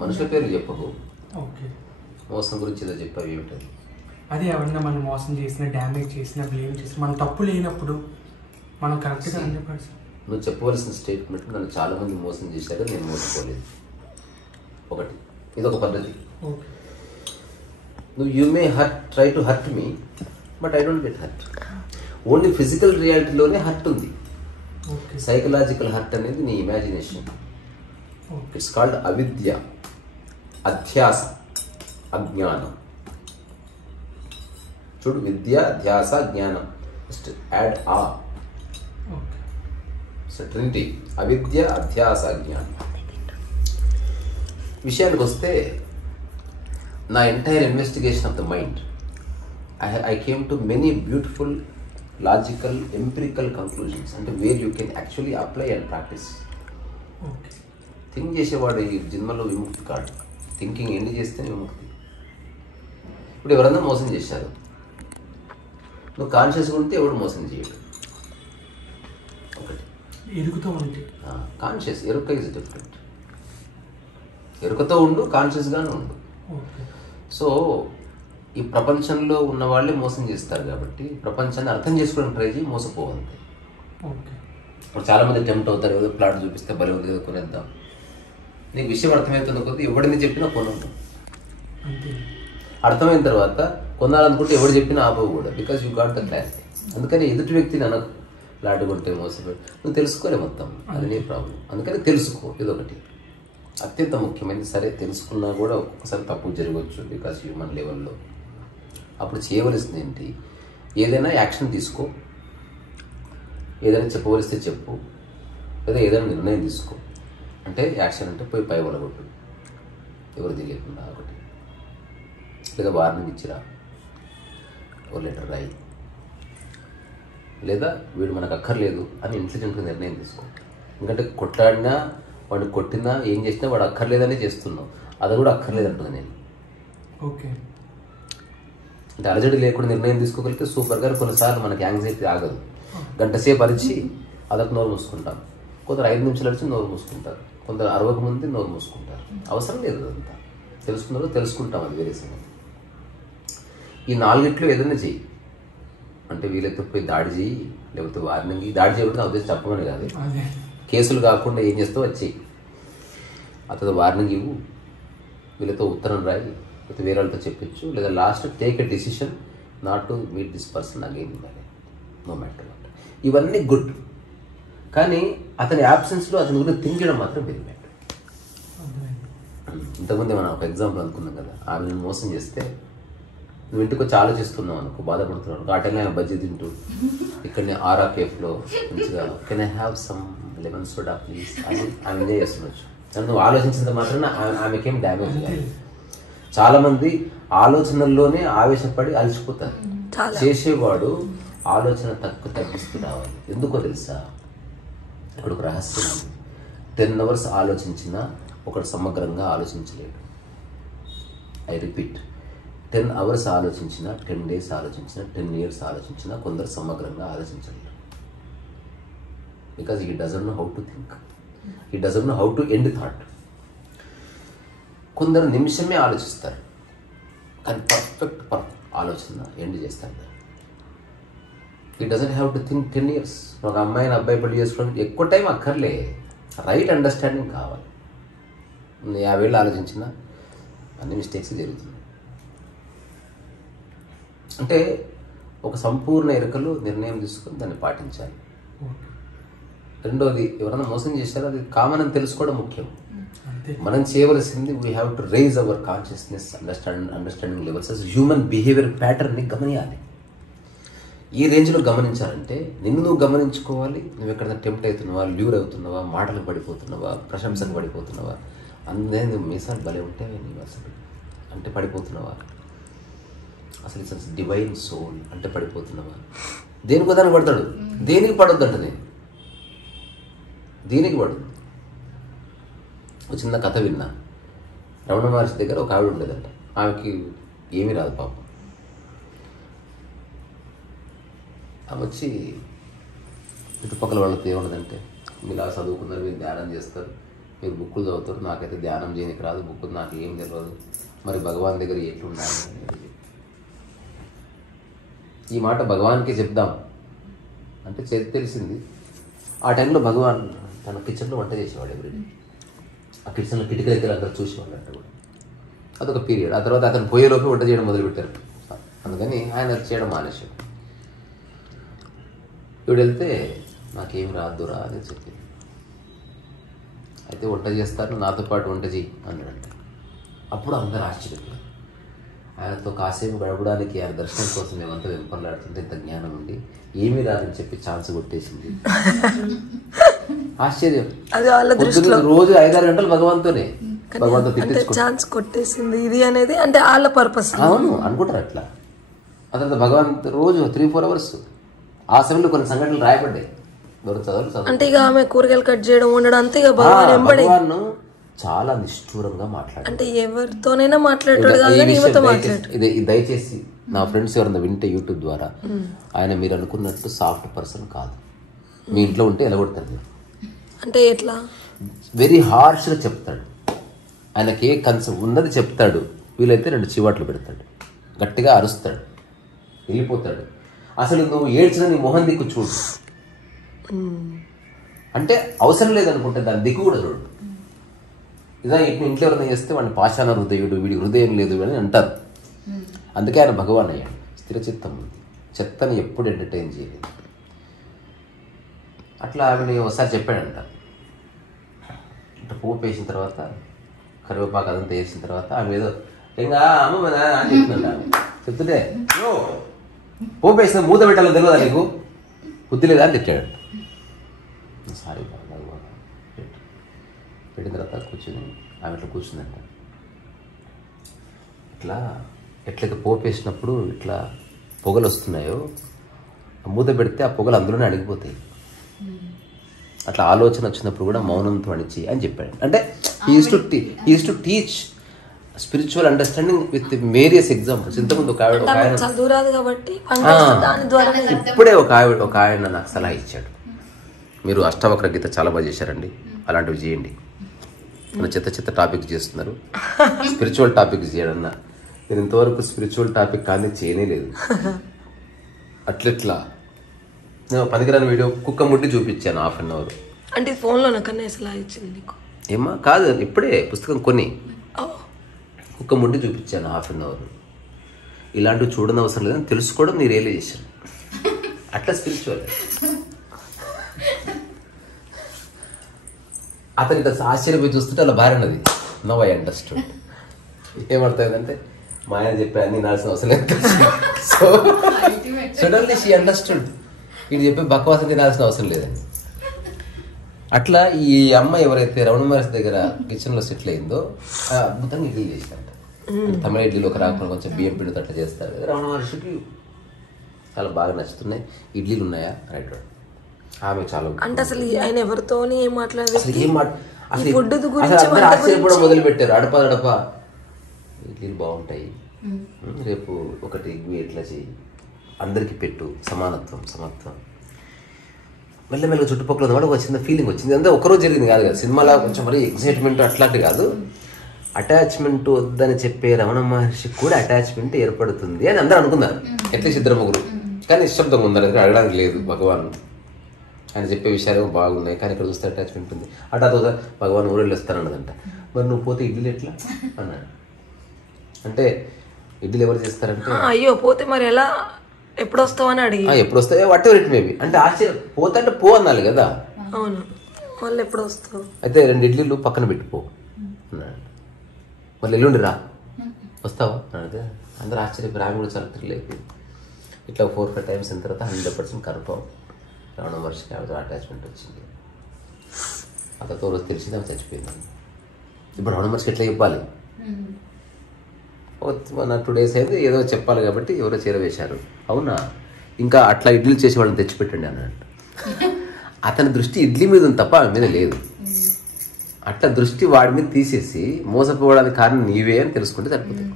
మనుషుల పేర్లు చెప్పకు. ఓకే, మోసం గురించి ఏదో చెప్పావు, ఏమిటది? అదే ఎవరన్నా మనం మోసం చేసిన, డ్యామేజ్ చేసిన, బ్లేమ్ చేసిన, మన తప్పు లేనప్పుడు మనం కరెక్ట్గా 100%. నువ్వు చెప్పవలసిన స్టేట్మెంట్, నన్ను చాలా మంది మోసం చేశాక నేను మోసపోలేదు. ఒకటి, ఇదొక పద్ధతి. ఓకే, నువ్వు you may try to hurt me, but I don't get hurt. Only physical రియాలిటీలోనే హర్ట్ ఉంది. ఓకే, సైకలాజికల్ హర్ట్ అనేది నీ ఇమాజినేషన్. ఇట్స్ కాల్డ్ అవిద్య, అధ్యాస, అజ్ఞానం. చూడు, విద్య, ధ్యాస, జ్ఞానం. జస్ట్ యాడ్ ఆ. ట్రినిటీ, అవిద్య, అధ్యాస, జ్ఞానం. విషయానికి వస్తే, నా entire investigation of the mind, I came to many beautiful logical empirical conclusions, అంటే where you can actually apply and practice. Think చేసేవాడు ఈ జన్మలో విముక్తి కాడు. థింకింగ్ ఎండ్ చేస్తేనే విముక్తి. ఇప్పుడు ఎవరన్నా మోసం చేశారు, నువ్వు కాన్షియస్గా ఉంటే ఎవడు మోసం చేయడు. ఒకటి ఎరుగుతూ ఉంటే కాన్షియస్, ఎరుక ఈజ్ డిఫరెంట్. ఎరుకతో ఉండు, కాన్షియస్గానే ఉండు. సో ఈ ప్రపంచంలో ఉన్న వాళ్ళే మోసం చేస్తారు కాబట్టి ప్రపంచాన్ని అర్థం చేసుకోవడానికి ట్రై చేయి, మోసపోవంతే. ఇప్పుడు చాలామంది టెంప్ట్ అవుతారు, ఏదో ప్లాట్ చూపిస్తే భలే ఉంది కదా కొనేద్దాం. నీకు విషయం అర్థమవుతున్న కొద్దీ ఎవడిని చెప్పినా కొనద్దు. అర్థమైన తర్వాత కొనాలనుకుంటే ఎవడు చెప్పినా ఆపవు కూడా, because you got the clarity. అందుకని ఎదుటి వ్యక్తిని అనకు ప్లాట్ కొంటే మోసపోయి, నువ్వు తెలుసుకోలే మొత్తం, అది నీ ప్రాబ్లం. అందుకని తెలుసుకో, ఇదొకటి అత్యంత ముఖ్యమైనది. సరే తెలుసుకున్నా కూడా ఒక్కొక్కసారి తప్పు జరగవచ్చు, బికాజ్ హ్యూమన్ లెవెల్లో. అప్పుడు చేయవలసింది ఏంటి, ఏదైనా యాక్షన్ తీసుకో, ఏదైనా చెప్పవలస్తే చెప్పు, లేదా ఏదైనా నిర్ణయం తీసుకో. అంటే యాక్షన్ అంటే పోయి పై వలగొట్టు, ఎవరు తెలియకుండా ఒకటి, లేదా వార్నింగ్ ఇచ్చిరా, ఓ లెటర్ రాయి, లేదా వీడు మనకు అక్కర్లేదు అని ఇంటెలిజెంట్గా నిర్ణయం తీసుకో. ఎందుకంటే కొట్లాడినా, వాడిని కొట్టినా, ఏం చేసినా వాడు అక్కర్లేదనే చేస్తున్నావు, అది కూడా అక్కర్లేదంటున్నా నేను. ఓకే, అంటే అలజడి లేకుండా నిర్ణయం తీసుకోగలిగితే సూపర్ గారు. కొన్నిసార్లు మనకి యాంగ్జైటీ ఆగదు, గంట సేపు అరిచి అదొక నోరు మూసుకుంటాం. కొందరు 5 నిమిషాలు అరిచి నోరు మూసుకుంటారు, కొందరు 60 మంది నోరు మూసుకుంటారు. అవసరం లేదు అదంతా. తెలుసుకున్నారో తెలుసుకుంటాం, అది వేరే సమయం. ఈ 4 ఏదైనా చెయ్యి. అంటే వీళ్ళతో పోయి దాడి చేయి, లేకపోతే వార్నింగ్. దాడి చేయకుండా ఉద్దేశం చెప్పమని కాదు, కేసులు కాకుండా ఏం చేస్తావు వచ్చి అతను వార్నింగ్ ఇవ్వు, వీళ్ళతో ఉత్తరం రాయి, లేకపోతే వేరే వాళ్ళతో చెప్పించు, లేదా last take a decision not to meet this person again, no matter what. ఇవన్నీ గుడ్, కానీ అతని యాబ్సెన్స్లో అతని గురించి థింక్ చేయడం మాత్రం వెరీ బ్యాడ్. ఇంతకుముందే మనం ఒక ఎగ్జాంపుల్ అనుకున్నాం కదా, ఆమె మోసం చేస్తే నువ్వు ఇంటికి వచ్చి ఆలోచిస్తున్నావు అనుకో, బాధపడుతున్నావు అనుకో, ఆ టైంలో ఆమె బజ్జీ తింటూ ఇక్కడనే ఆరా కేఫ్లో మంచిగా can I have some lemon soda please అని ఆమె ఎంజాయ్ చేస్తుండొచ్చు. కానీ నువ్వు ఆలోచించినంత మాత్రం ఆమెకేం డ్యామేజ్ కాదు. చాలామంది ఆలోచనల్లోనే ఆవేశపడి అలసిపోతారు. చేసేవాడు ఆలోచన తగ్గిస్తూ రావాలి. ఎందుకో తెలుసా, ఇక్కడ ఒక రహస్యం. 10 hours ఆలోచించినా ఒకడు సమగ్రంగా ఆలోచించలేడు. ఐ రిపీట్, 10 hours ఆలోచించినా, 10 days ఆలోచించినా, 10 years ఆలోచించినా కొందరు సమగ్రంగా ఆలోచించలేరు. Because he doesn't know how to think, he doesn't know how to end thought. కొందరు నిమిషమే ఆలోచిస్తారు, కానీ పర్ఫెక్ట్ ఆలోచన ఎండ్ చేస్తారు. He doesn't have to think 10 years. ఒక అమ్మాయిని అబ్బాయి పెళ్లి చేసుకోవడానికి ఎక్కువ టైం అక్కర్లే, రైట్ అండర్స్టాండింగ్ కావాలి. 50 ఏళ్ళు ఆలోచించినా అన్ని మిస్టేక్స్ జరుగుతుంది. అంటే ఒక సంపూర్ణ ఎరుకలో నిర్ణయం తీసుకొని దాన్ని పాటించాలి. రెండోది, ఎవరైనా మోసం చేశారో అది కామన్ అని తెలుసుకోవడం ముఖ్యం. మనం చేయవలసింది, we have to raise our consciousness, understanding levels, human behaviour ప్యాటర్న్ని గమనియాలి. ఈ రేంజ్లో గమనించాలంటే నిన్ను నువ్వు గమనించుకోవాలి. నువ్వు ఎక్కడైనా టెంప్ట్ అవుతున్నావా, ల్యూర్ అవుతున్నావా, మాటలకు పడిపోతున్నావా, ప్రశంసకు పడిపోతున్నావా, అందే నువ్వు మీసాలు భలే ఉంటావే నీవు అసలు అంటే పడిపోతున్నావా, అసలు ఇట్స్ డివైన్ సోల్ అంటే పడిపోతున్నావా, దేనికో దానికి పడతాడు. దేనికి పడొద్దంట, నేను దీనికి పడదు. ఒక చిన్న కథ విన్నా, రమణ మహర్షి దగ్గర ఒక ఆవిడ ఉండేదంట. ఆమెకి ఏమీ రాదు పాపం. ఆమె వచ్చి చుట్టుపక్కల వాళ్ళతో ఏముండదంటే, మీరు ఇలా చదువుకున్నారు, మీరు ధ్యానం చేస్తారు, మీరు బుక్కులు చదువుతారు, నాకైతే ధ్యానం చేయనికి రాదు, బుక్కులు నాకు ఏం తెలియదు, మరి భగవాన్ దగ్గర ఎట్లుండాలి. ఈ మాట భగవాన్కే చెప్దాం అంటే తెలిసింది. ఆ టైంలో భగవాన్ తన కిచెన్లో వంట చేసేవాడు ఎవ్రీడే. ఆ కిచెన్లో కిటికీ దగ్గర అందరూ చూసేవాళ్ళు అంట కూడా. అదొక పీరియడ్. ఆ తర్వాత అతను పోయేలోపు వంట చేయడం మొదలుపెట్టారు. అందుకని ఆయన చేయడం మానేశాడు. ఇవిడు వెళ్తే నాకేం రాదురా అని చెప్పింది. అయితే వంట చేస్తారు, నాతో పాటు వంట చేయి అన్నాడంట. అప్పుడు అందరూ ఆశ్చర్యపోయారు. ఆయనతో కాసేపు గడపడానికి, ఆయన దర్శనం కోసం మేమంతా వెంపర్లాడుతుంటే ఇంత జ్ఞానం ఉండి ఏమీ రాదని చెప్పి ఛాన్స్ కొట్టేసింది. ఆశ్చర్యం. రోజు 5-6 గంటలు భగవంతునే భగవంతు ఛాన్స్ కొట్టేసింది ఇది అనేది అంటే వాళ్ళ పర్పస్. అవును అనుకుంటారు అట్లా. ఆ తర్వాత భగవంతు రోజు 3-4 అవర్స్. ఆ సమయంలో కొన్ని సంఘటనలు రాయబడ్డాయి. అంటే ఇక ఆమె కూరగాయలు కట్ చేయడం ఉండడం అంతే. ఇక భగవాన్ చాలా నిష్ఠూరంగా మాట్లాడారు. అంటే ఎవరితోనైనా మాట్లాడాడు. దయచేసి నా ఫ్రెండ్స్ ఎవరన్నా వింటే యూట్యూబ్ ద్వారా, ఆయన మీరు అనుకున్నట్టు సాఫ్ట్ పర్సన్ కాదు. మీ ఇంట్లో ఉంటే ఎలగొడతారు మీరు. అంటే ఎట్లా వెరీ హార్ష్గా చెప్తాడు. ఆయనకి ఏ కన్సెప్ట్ ఉన్నది చెప్తాడు. వీలైతే 2 చివాట్లు పెడతాడు, గట్టిగా అరుస్తాడు, వెళ్ళిపోతాడు. అసలు నువ్వు ఏడ్చిన నీ మొహం దిక్కు చూడు అంటే అవసరం లేదనుకుంటే దాని దిక్కు కూడా చూడు. ఇదా ఇంట్లో ఎవరైనా చేస్తే వాడిని పాషాణ హృదయుడు, వీడి హృదయం లేదు అని అంటారు. అందుకే ఆయన భగవాన్ అయ్యాడు. స్థిర చిత్తం ఉంది, చెత్తని ఎప్పుడు ఎంటర్టైన్ చేయలేదు. అట్లా ఆవిడ ఒకసారి చెప్పాడంట. ఇట్లా పోపు వేసిన తర్వాత కరివేపాకు అదంతా వేసిన తర్వాత ఆమె ఏదో ఇంకా అమ్మ అని చెప్తుందంట. ఆమె చెప్తుంటే పోపు వేసిన మూత పెట్టాలో తెలియదా నీకు, బుద్ధి లేదా అని తిట్టాడంట. సారీ భగవాన్ పెట్టిన తర్వాత కూర్చుని ఆమె ఇట్లా కూర్చుందంట. ఇట్లా ఎట్లయితే పోపు వేసినప్పుడు ఇట్లా పొగలు వస్తున్నాయో మూత పెడితే ఆ పొగలు అందులోనే అడిగిపోతాయి. అట్లా ఆలోచన వచ్చినప్పుడు కూడా మౌనంతో అణిచి అని చెప్పాడు. అంటే is to teach spiritual understanding with various examples. ఇంతకుముందు ఒక ఇప్పుడే ఒక ఆయన నాకు సలహా ఇచ్చాడు. మీరు అష్టావక్ర గీత చాలా బాగా చేశారండి, అలాంటివి చేయండి. మన చెత్త టాపిక్స్ చేస్తున్నారు, స్పిరిచువల్ టాపిక్స్ చేయడన్నా. నేను ఇంతవరకు స్పిరిచువల్ టాపిక్ కానీ చేయనే లేదు. అట్లెట్లా నేను పనికిరాని వీడియో కుక్క ముట్టి చూపించాను 1/2 అవర్. అంటే ఫోన్లో నాకన్నా సలహా ఇచ్చింది నీకు? ఏమా కాదు, ఇప్పుడే పుస్తకం కొని కుక్క ముట్టి చూపించాను 1/2 అవర్. ఇలాంటివి చూడని అవసరం లేదని తెలుసుకోవడం నీ రియలైజేషన్. అట్లా స్పిరిచువల్. అతని ఆశ్చర్యపోయి చూస్తుంటే అలా భార్యనది. Now I understood. ఏమర్థమైందంటే మా ఆయన చెప్పి అన్ని నాల్సిన అవసరం లేదు. So suddenly she understood. ఇది చెప్పి బక్వాసం తినాల్సిన అవసరం లేదండి. అట్లా ఈ అమ్మాయి ఎవరైతే రమణ మహర్షి దగ్గర కిచెన్లో సెటిల్ అయిందో అద్భుతంగా ఇడ్లీ చేసినట్ట. తమిళ ఇడ్లీలో ఒక రాకుండా కొంచెం బియ్యం పిండితో అట్లా చేస్తారు కదా. రమణ మహర్షికి చాలా బాగా నచ్చుతున్నాయి. ఇడ్లీలు ఉన్నాయా రైట్. ఆమె చాలా అంటే అసలు ఆయన ఎవరితోని ఏం మాట్లాడదు. ఆశ్చర్యపోవడం మొదలు పెట్టారు. అడప ఇడ్లీలు బాగుంటాయి, రేపు ఒకటి ఎట్లా చేయి, అందరికి పెట్టు, సమత్వం. మెల్లమెల్లగా చుట్టుపక్కల ఉన్న వాడు ఒక చిన్న ఫీలింగ్ వచ్చింది. అంతా ఒకరోజు జరిగింది కాదు కదా. సినిమాలో కొంచెం మరీ ఎక్సైట్మెంట్ అట్లాంటి కాదు. అటాచ్మెంట్ వద్దని చెప్పే రమణ మహర్షి కూడా అటాచ్మెంట్ ఏర్పడుతుంది అని అందరూ అనుకున్నారు. అట్లీస్ట్ 2-3. కానీ నిశ్శబ్దంగా ఉన్నారు, అడగడానికి లేదు. భగవాన్ ఆయన చెప్పే విషయాలు బాగున్నాయి, కానీ ఇక్కడ చూస్తే అటాచ్మెంట్ ఉంది. అటా భగవాన్ ఊరెళ్ళి వస్తానన్నదంట. మరి నువ్వు పోతే ఇడ్లీలు ఎట్లా అన్నాడు. అంటే ఇడ్లీలు ఎవరు చేస్తారంటే అయ్యో పోతే మరి ఎలా, ఎప్పుడు వస్తావు అని అడిగి, ఎప్పుడు వస్తాయి వాట్ ఎవర్ ఇట్ మేబీ అంటే ఆశ్చర్యం. పోతంటే పో అనాలి కదా. అవును, వాళ్ళు ఎప్పుడు వస్తావు అయితే 2 ఇడ్లీలు పక్కన పెట్టిపో అన్నాడు. మళ్ళీ ఎల్లుండి రా, వస్తావా అడిగితే అందరూ ఆశ్చర్యపోయి ఆమె కూడా చాలా థ్రిల్ అయిపోయింది. ఇట్లా 4-5 టైమ్స్ అయిన తర్వాత 100% కన్ఫర్మ్ రమణ మహర్షికి ఆమెతో అటాచ్మెంట్ వచ్చింది. అతనితో రోజు తెలిసింది ఆమె చచ్చిపోయింది. ఇప్పుడు రమణ మహర్షికి ఎట్లా చెప్పాలి? 2 days అయింది, ఏదో చెప్పాలి కాబట్టి ఎవరో చేరవేశారు. అవునా, ఇంకా అట్లా ఇడ్లీలు చేసి వాళ్ళని తెచ్చిపెట్టండి అన్నట్టు. అతని దృష్టి ఇడ్లీ మీద ఉంది తప్ప ఆమె మీద లేదు. అట్లా దృష్టి వాడి మీద తీసేసి మోసపోవడానికి కారణం నీవే అని తెలుసుకుంటే సరిపోతుంది.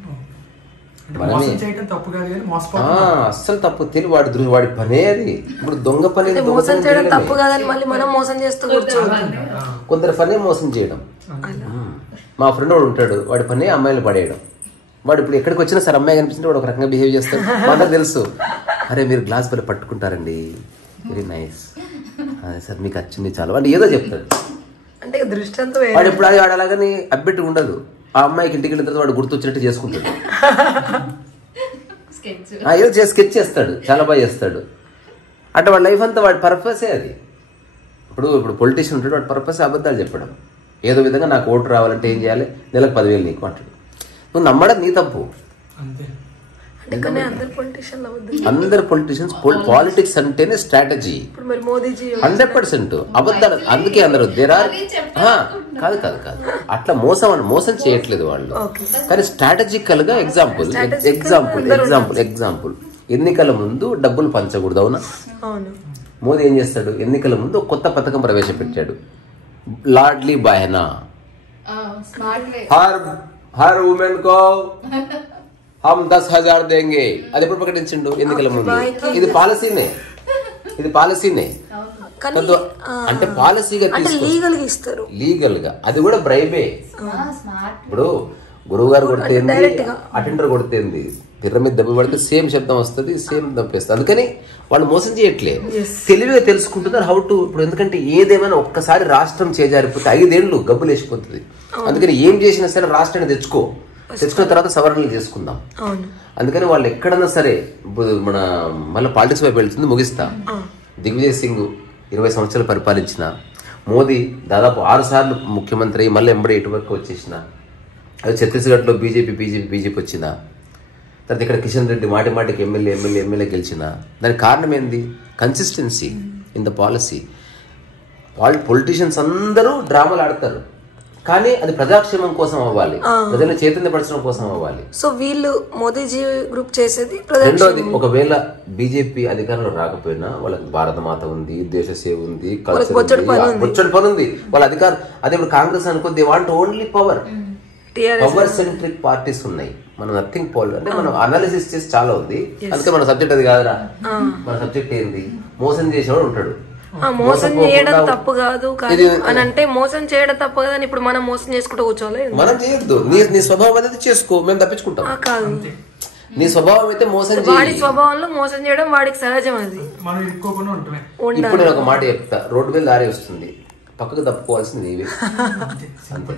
అస్సలు తప్పు తెలియదు వాడి పనే అది. ఇప్పుడు దొంగ పని మోసం చేయడం తప్పు కాదని మళ్ళీ మనం మోసం చేస్తూ కూర్చోవాలి. కొందరు పనే మోసం చేయడం. మా ఫ్రెండ్ వాడు ఉంటాడు, వాడి పని అమ్మాయిలు పడేయడం. వాడు ఇప్పుడు ఎక్కడికి వచ్చినా సరే అమ్మాయి కనిపించింటే వాడు ఒక రకంగా బిహేవ్ చేస్తాడు. అందరికి తెలుసు, అరే మీరు గ్లాస్ పైన పట్టుకుంటారండి, వెరీ నైస్, అదే సార్ మీకు వచ్చింది చాలా, వాడు ఏదో చెప్తాడు. అంటే దృష్టి అంతా వాడు ఎప్పుడు వాడు అలాగని అబ్బెట్టి ఉండదు. ఆ అమ్మాయికి ఇంటికి వెళ్ళిన తర్వాత వాడు గుర్తొచ్చినట్టు చేసుకుంటాడు, ఏదో స్కెచ్ చేస్తాడు, చాలా బాగా చేస్తాడు. అంటే వాడి లైఫ్ అంతా వాడి పర్పసే అది. ఇప్పుడు పొలిటీషియన్ ఉంటాడు, వాడి పర్పస్ అబద్ధాలు చెప్పడం. ఏదో విధంగా నాకు ఓటు రావాలంటే ఏం చేయాలి, నెలకు 10,000 నీకు అంటాడు. నువ్వు నమ్మడం నీ తప్పు. అందరు పొలిటీషియన్స్, పాలిటిక్స్ అంటేనే స్ట్రాటజీ 100%. అబద్ధాలు అందుకే అందరూ కాదు అట్లా మోసం చేయట్లేదు వాళ్ళు, కానీ స్ట్రాటజికల్ గా. ఎగ్జాంపుల్ ఎన్నికల ముందు డబ్బులు పంచకూడదు, అవునా? మోదీ ఏం చేస్తాడు, ఎన్నికల ముందు కొత్త పథకం ప్రవేశపెట్టాడు, లాడ్లీ బహనా, హర్ ఉమెన్ కో హమ్ 10,000 దేంగే. అది ఎప్పుడు ప్రకటించిండు, ఎన్నికల ముందు. ఇది పాలసీనే అంటే పాలసీగా ఇస్తారు, లీగల్ గా. అది కూడా బ్రైబే. ఇప్పుడు గురువు గారు కొడితేంది, అటెండర్ కొడితేంది, పిర్ర మీద దెబ్బ పడితే సేమ్ శబ్దం వస్తుంది, సేమ్ దెబ్బేస్తుంది. అందుకని వాళ్ళు మోసం చేయట్లేదు, తెలివిగా తెలుసుకుంటున్నారు హౌ టు. ఇప్పుడు ఎందుకంటే ఏదేమైనా ఒక్కసారి రాష్ట్రం చేజారిపోతే 5 ఏళ్ళు గబ్బులు వేసిపోతుంది. అందుకని ఏం చేసినా సరే రాష్ట్రాన్ని తెచ్చుకున్న తర్వాత సవరణలు చేసుకుందాం. అందుకని వాళ్ళు ఎక్కడన్నా సరే, మన మళ్ళీ పాలిటిక్స్ వైపు వెళ్తుంది, ముగిస్తా. దిగ్విజయ్ సింగ్ 20 సంవత్సరాలు పరిపాలించిన, మోదీ దాదాపు 6 సార్లు ముఖ్యమంత్రి, మళ్ళీ ఎంబడి ఇటువరకు వచ్చేసిన. అది ఛత్తీస్గఢ్లో బీజేపీ వచ్చిన తర్వాత, ఇక్కడ కిషన్ రెడ్డి మాటికి ఎమ్మెల్యే గెలిచిన. దానికి కారణం ఏంది, consistency in the policy. Politicians అందరూ డ్రామాలు ఆడతారు, కానీ అది ప్రజాక్షేమం కోసం అవ్వాలి, ప్రజలను చైతన్యపరచడం కోసం అవ్వాలి. సో వీళ్ళు మోదీజీ గ్రూప్ చేసేది. రెండోది, ఒకవేళ బీజేపీ అధికారంలో రాకపోయినా వాళ్ళకి భారత మాత ఉంది, దేశ సేవ ఉంది, కల్చర్ బొచ్చడి పని ఉంది, వాళ్ళ అధికారం. అదే ఇప్పుడు కాంగ్రెస్ అనుకో, they want only power centric parties ఉన్నాయి. మనం నథింగ్ అంటే మనం అనాలిసిస్ చేసి చాలా ఉంది. అందుకే మన సబ్జెక్ట్ అది కాదురా. మన సబ్జెక్ట్ ఏంది, మోసం చేసేవాడు ఉంటాడు. మోసం చేయడం తప్పు కాదు అని అంటే, మోసం చేయడం తప్పు కాదని ఇప్పుడు మనం మోసం చేసుకుంటూ కూర్చోవాలి. మనం చేయొద్దు, నీ స్వభావం అనేది చేసుకో, మేము తప్పించుకుంటాం. కాదు, నీ స్వభావం అయితే మోసం, వాడి స్వభావంలో మోసం చేయడం వాడికి సహజం. అది ఇప్పుడు నేను ఒక మాట చెప్తా, రోడ్డు మీద దారి వస్తుంది, పక్కకు తప్పుకోవాల్సింది నీవే. అంతే.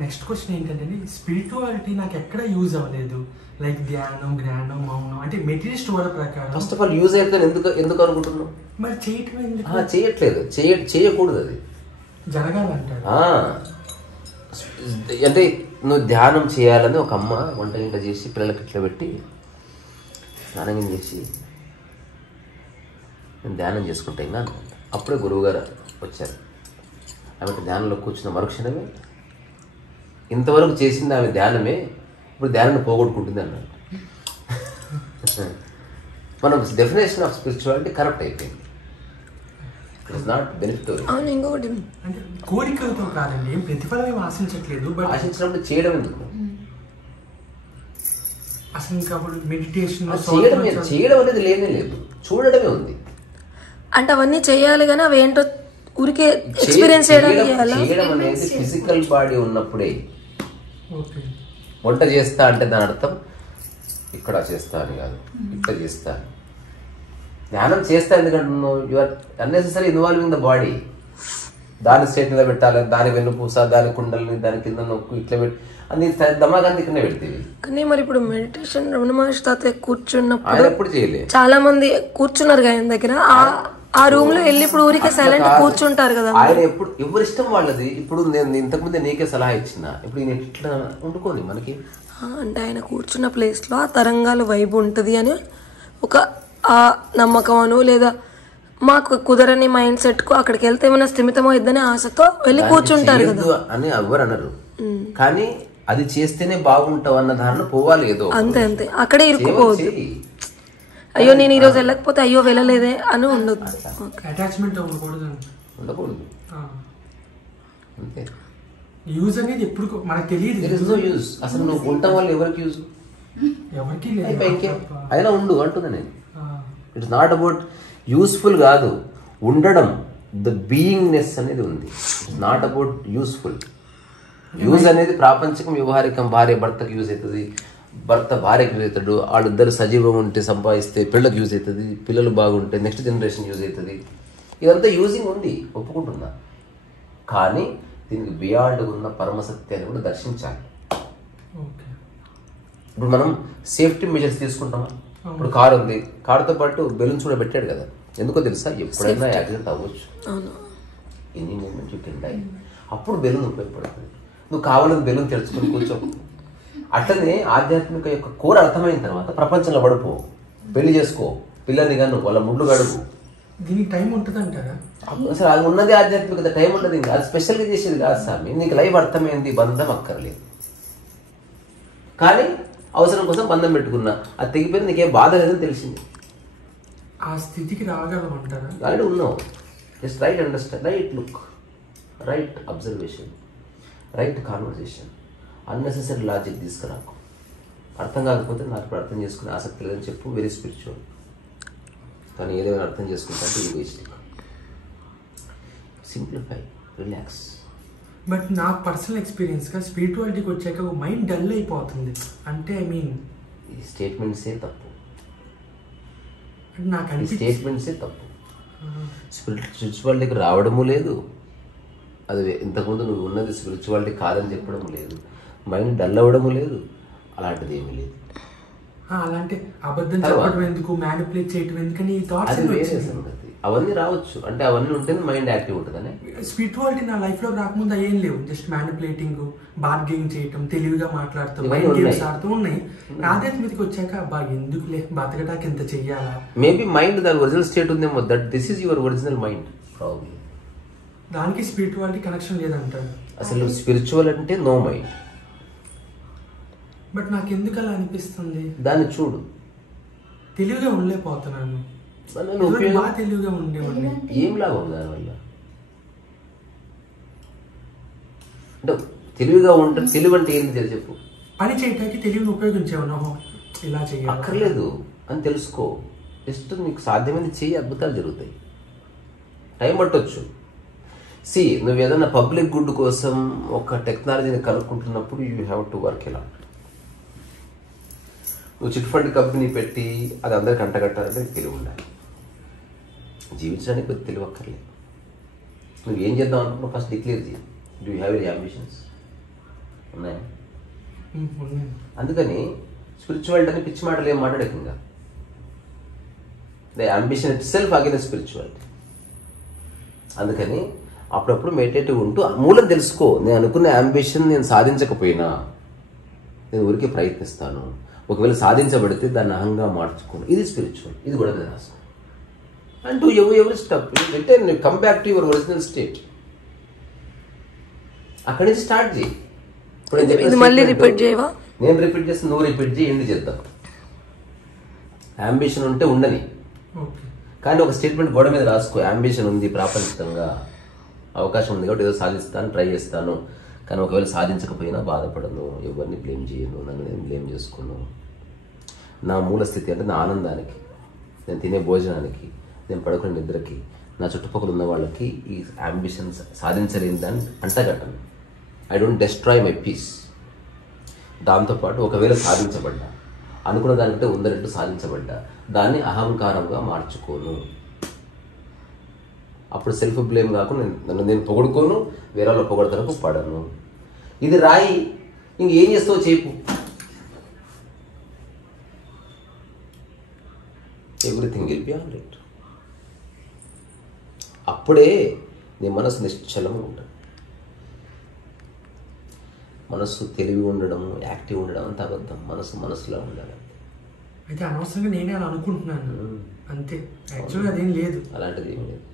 నెక్స్ట్ క్వశ్చన్ ఏంటంటే, స్పిరిచువాలిటీ నాకు ఎక్కడ యూజ్ అవ్వలేదు. లైక్ ధ్యానం, జ్ఞానం, మౌనం అంటే మెటీరియలిస్ట్ వాళ్ళ ప్రకారం. ఫస్ట్ ఆఫ్ ఆల్ యూజ్ అయితే ఎందుకు అనుకుంటున్నావు? మరి చేయటం ఎందుకు? చేయట్లేదు, చేయకూడదు, అది జరగాలంటాడు. అంటే నువ్వు ధ్యానం చేయాలని ఒక అమ్మ వంట చేసి పిల్లలకి ఇట్లా పెట్టి స్నానం చేసి నేను ధ్యానం చేసుకుంటా ఇంకా అనుకుంటా. అప్పుడే గురువు గారు వచ్చారు. ఆమెకు ధ్యానంలో కూర్చున్న మరుక్షణమే, ఇంతవరకు చేసింది ఆమె ధ్యానమే, ఇప్పుడు ధ్యానాన్ని పోగొట్టుకుంటుంది అన్నాడు. మన డెఫినేషన్ ఆఫ్ స్పిరిచువాలిటీ కరెక్ట్ అయిపోయింది. It is not benefit. అంటే కోరికలతో కాదండి, ఏం ప్రతిఫలం ఏం ఆశించట్లేదు. ఆశించినప్పుడు చేయడం ఎందుకు అసలు? ఇంకా మెడిటేషన్ చేయడం అనేది లేనే లేదు, చూడడమే ఉంది. అంటే అవన్నీ చేయాలి కానీ అవి ఏంటో ఊరికే ఎక్స్పీరియన్స్ చేయడం అనేది ఫిజికల్ బాడీ ఉన్నప్పుడే. వంట చేస్తా అంటే దాని అర్థం ఇక్కడ చేస్తా అని కాదు, ఇట్లా చేస్తా. ధ్యానం చేస్తా ఎందుకంటున్నావు, you are unnecessary involving the body. దాని స్టేట్ మీద పెట్టాలి, దాని వెన్నుపూస, దాని కుండల్ని, దాని కింద నొక్కు, ఇట్లా పెట్టి అన్ని దమాగాన్ని కింద పెడితే. కానీ మరి ఇప్పుడు మెడిటేషన్ రమణ మహర్షి తాతయ్య కూర్చున్నప్పుడు ఎప్పుడు చేయలేదు, చాలా మంది కూర్చున్నారు ఆయన దగ్గర. ఆ రూమ్ లో వెళ్ళి ఇప్పుడు ఊరికే సైలెంట్ కూర్చుంటారు కదా. ఆయన ఎప్పుడు ఎవరి ఇష్టం వాళ్ళది. ఇప్పుడు నేను ఇంతకుముందే నీకే సలహా ఇచ్చిన, ఇప్పుడు ఈయన ఇట్లా వండుకోండి మనకి. అంటే ఆయన కూర్చున్న ప్లేస్ లో ఆ తరంగాల వైబ్ ఉంటది అని ఒక ఆ నమ్మకం లేదా మాకు కుదరని మైండ్ సెట్ కు అక్కడికి వెళ్తే ఏమైనా స్థిమితం అయిద్దని ఆశతో వెళ్ళి కూర్చుంటారు కదా అని ఎవరు అనరు. కానీ అది చేస్తేనే బాగుంటావు అన్న ధారణ పోవాలి ఏదో. అంతే అంతే, అక్కడే ఇరుక్కుపోవద్దు. అయ్యో నేను ఈ రోజు వెళ్ళకపోతే అయ్యో వెళ్ళలేదే అని ఉండదు. అటాచ్మెంట్ ఉండకూడదు. అంతే. యూజ్ అనేది ఎప్పుడు మనకు తెలియదు. అసలు నువ్వు ఉండటం వల్ల ఎవరికి యూజ్? ఎవరికి అయినా ఉండు అంటున్నా నేను. ఇట్స్ నాట్ అబౌట్ యూస్ఫుల్ కాదు, ఉండడం. ద బీయింగ్నెస్ అనేది ఉంది. It's not about useful. Use అనేది ప్రాపంచికం, వ్యవహారికం. భార్య భర్తకు యూజ్ అవుతుంది, భర్త భార్యకు యూజ్ అవుతాడు, వాళ్ళిద్దరు సజీవం ఉంటే సంపాదిస్తే పిల్లలకు యూజ్ అవుతుంది, పిల్లలు బాగుంటే నెక్స్ట్ జనరేషన్ యూజ్ అవుతుంది. ఇదంతా యూజింగ్ ఉంది, ఒప్పుకుంటున్నా. కానీ దీనికి బియాండ్ ఉన్న పరమసత్యాన్ని కూడా దర్శించాలి. ఇప్పుడు మనం సేఫ్టీ మెజర్స్ తీసుకుంటామా? ఇప్పుడు కారు ఉంది, కారుతో పాటు బెలూన్స్ కూడా పెట్టాడు కదా. ఎందుకో తెలుసా? ఎప్పుడైనా యాక్సిడెంట్ అవ్వచ్చు, any moment you can die. అప్పుడు బెలూన్ ఉపయోగపడుతుంది. నువ్వు కావాలని బెలూన్ తెరుచుకొని కూర్చో. అట్లనే ఆధ్యాత్మిక యొక్క కోర అర్థమైన తర్వాత ప్రపంచంలో పడిపో, పెళ్లి చేసుకో, పిల్లల్ని గాను వాళ్ళ ముళ్ళు గడుపు. దీనికి టైం ఉంటుంది అంటారా? అసలు అది ఉన్నది ఆధ్యాత్మికత, టైం ఉంటుంది. ఇంకా అది స్పెషల్గా చేసేది కాదు స్వామి. నీకు లైఫ్ అర్థమైంది, బంధం అక్కర్లేదు. కానీ అవసరం కోసం బంధం పెట్టుకున్నా, అది తెగిపోయింది, నీకేం బాధ లేదని తెలిసింది. ఆ స్థితికి రాగలమంటారా? ఆల్రెడీ ఉన్నావు. Just right understand, right look, right observation, right conversation. Unnecessary logic తీసుకురాకు. అర్థం కాకపోతే నాకు ఇప్పుడు అర్థం చేసుకునే ఆసక్తి లేదని చెప్పు. Very spiritual. కానీ ఏదైనా అర్థం చేసుకుంటా అంటే ఈగోయిస్టిక్. Simplify, relax. బట్ నా పర్సనల్ ఎక్స్పీరియన్స్గా స్పిరిచువాలిటీకి వచ్చాక మైండ్ డల్ అయిపోతుంది. అంటే ఐ మీన్ ఈ స్టేట్మెంట్సే తప్పు. నాకు స్టేట్మెంట్సే తప్పు. స్పిరిచువాలిటీకి రావడము లేదు, అది ఇంతకుముందు నువ్వు ఉన్నది స్పిరిచువాలిటీ కాదని చెప్పడం లేదు, మైండ్ డల్ అవ్వడము లేదు, అలాంటిది ఏమీ లేదు. అలాంటి అబద్ధం చెప్పడం ఎందుకు, మ్యానిపులేట్ చేయడం ఎందుకని అది వేరే సంగతి. అవన్నీ రావచ్చు, అంటే అవన్నీ ఉంటేనే మైండ్ యాక్టివ్ ఉంటుందని. స్పిరిచువాలిటీ నా లైఫ్ లో రాకముందు ఏం లేవు. జస్ట్ మ్యానిపులేటింగ్, బార్గెనింగ్ చేయటం, తెలివిగా మాట్లాడతాం, గేమ్స్ ఆడుతూ ఉన్నాయి. ఆధ్యాత్మికకి వచ్చాక అబ్బా ఎందుకులే బతకటానికి ఎంత చెయ్యాలా. మేబీ మైండ్ దాని ఒరిజినల్ స్టేట్ ఉందేమో. That this is your original mind problem. దానికి స్పిరిచువాలిటీ కనెక్షన్ లేదంటారు. అసలు స్పిరిచువల్ అంటే నో మైండ్. బట్ నాకు ఎందుకు అలా అనిపిస్తుంది? దాన్ని చూడు. తెలివిగా ఉండలేకపోతున్నాను. బాగా తెలివిగా ఉండేవాడిని. ఏం లాభం దానివల్ల? అంటే తెలివిగా ఉంటే, తెలివి అంటే ఏంటి చెప్పు. పని చేయటానికి తెలివిని ఉపయోగించేవాను. ఇలా చేయాలి అక్కర్లేదు అని తెలుసుకో. జస్ట్ నీకు సాధ్యమైంది చెయ్యి, అద్భుతాలు జరుగుతాయి. టైం పట్టొచ్చు. సి, నువ్వు ఏదైనా పబ్లిక్ గుడ్ కోసం ఒక టెక్నాలజీని కనుక్కుంటున్నప్పుడు యూ హ్యావ్ టు వర్క్ ఇలా. నువ్వు చిట్ ఫండ్ కంపెనీ పెట్టి అది అందరికి అంటగట్టాలంటే తెలివి ఉండాలి. జీవించడానికి కొద్ది తెలివి అక్కర్లేదు. నువ్వు ఏం చేద్దాం అనుకున్నావు ఫస్ట్ డిక్లేర్ చేయి. Do you have any ambitions? ఉన్నాయా? అందుకని స్పిరిచువాలిటీ అని పిచ్చి మాటలు ఏం మాట్లాడకంగా. The ambition itself again spirituality. అందుకని అప్పుడప్పుడు మెడిటేటివ్ ఉంటూ మూలం తెలుసుకో. నేను అనుకున్న అంబిషన్ నేను సాధించకపోయినా నేను ఊరికే ప్రయత్నిస్తాను. ఒకవేళ సాధించబడితే దాన్ని అహంగా మార్చుకోను. ఇది స్పిరిచువల్. ఇది కూడా రాసుకో. అండ్ డూ ఎవరి step return, come back to your original state. అక్కడి నుంచి స్టార్ట్ చేయి. మళ్ళీ రిపీట్ చేయవా? నేను రిపీట్ చేస్తే నువ్వు రిపీట్ చేయి. ఏంటి చేద్దాం? అంబిషన్ ఉంటే ఉండని, కానీ ఒక స్టేట్మెంట్ గోడ మీద రాసుకో. అంబిషన్ ఉంది, ప్రాపంచికంగా అవకాశం ఉంది కాబట్టి ఏదో సాధిస్తాను, ట్రై చేస్తాను. కానీ ఒకవేళ సాధించకపోయినా బాధపడను, ఎవరిని బ్లేమ్ చేయను, నన్ను నేను బ్లేమ్ చేసుకోను. నా మూల స్థితి అంటే నా ఆనందానికి, నేను తినే భోజనానికి, నేను పడుకునే నిద్రకి, నా చుట్టుపక్కల ఉన్న వాళ్ళకి ఈ అంబిషన్స్ సాధించలేని దాన్ని అంటగట్టను. I don't destroy my peace. దాంతోపాటు ఒకవేళ సాధించబడ్డా, అనుకున్న దానికంటే ఉందరెట్టు సాధించబడ్డా, దాన్ని అహంకారంగా మార్చుకోను. అప్పుడు సెల్ఫ్ బ్లేమ్ కాకుండా నన్ను నేను పొగడుకోను, వేరే వాళ్ళు పొగడతలకు పడను. ఇది రాయి. ఇంకేం చేస్తావు చెప్పు. Everything will be all right. అప్పుడే నీ మనసు నిశ్చలంగా ఉంటుంది. మనస్సు తెలివి ఉండడం, యాక్టివ్ ఉండడం అంత అబద్ధం. మనసులో ఉండాలి. అయితే అనవసరంగా నేనే అలా అనుకుంటున్నాను అంతే. యాక్చువల్గా అదేం లేదు, అలాంటిది ఏం లేదు.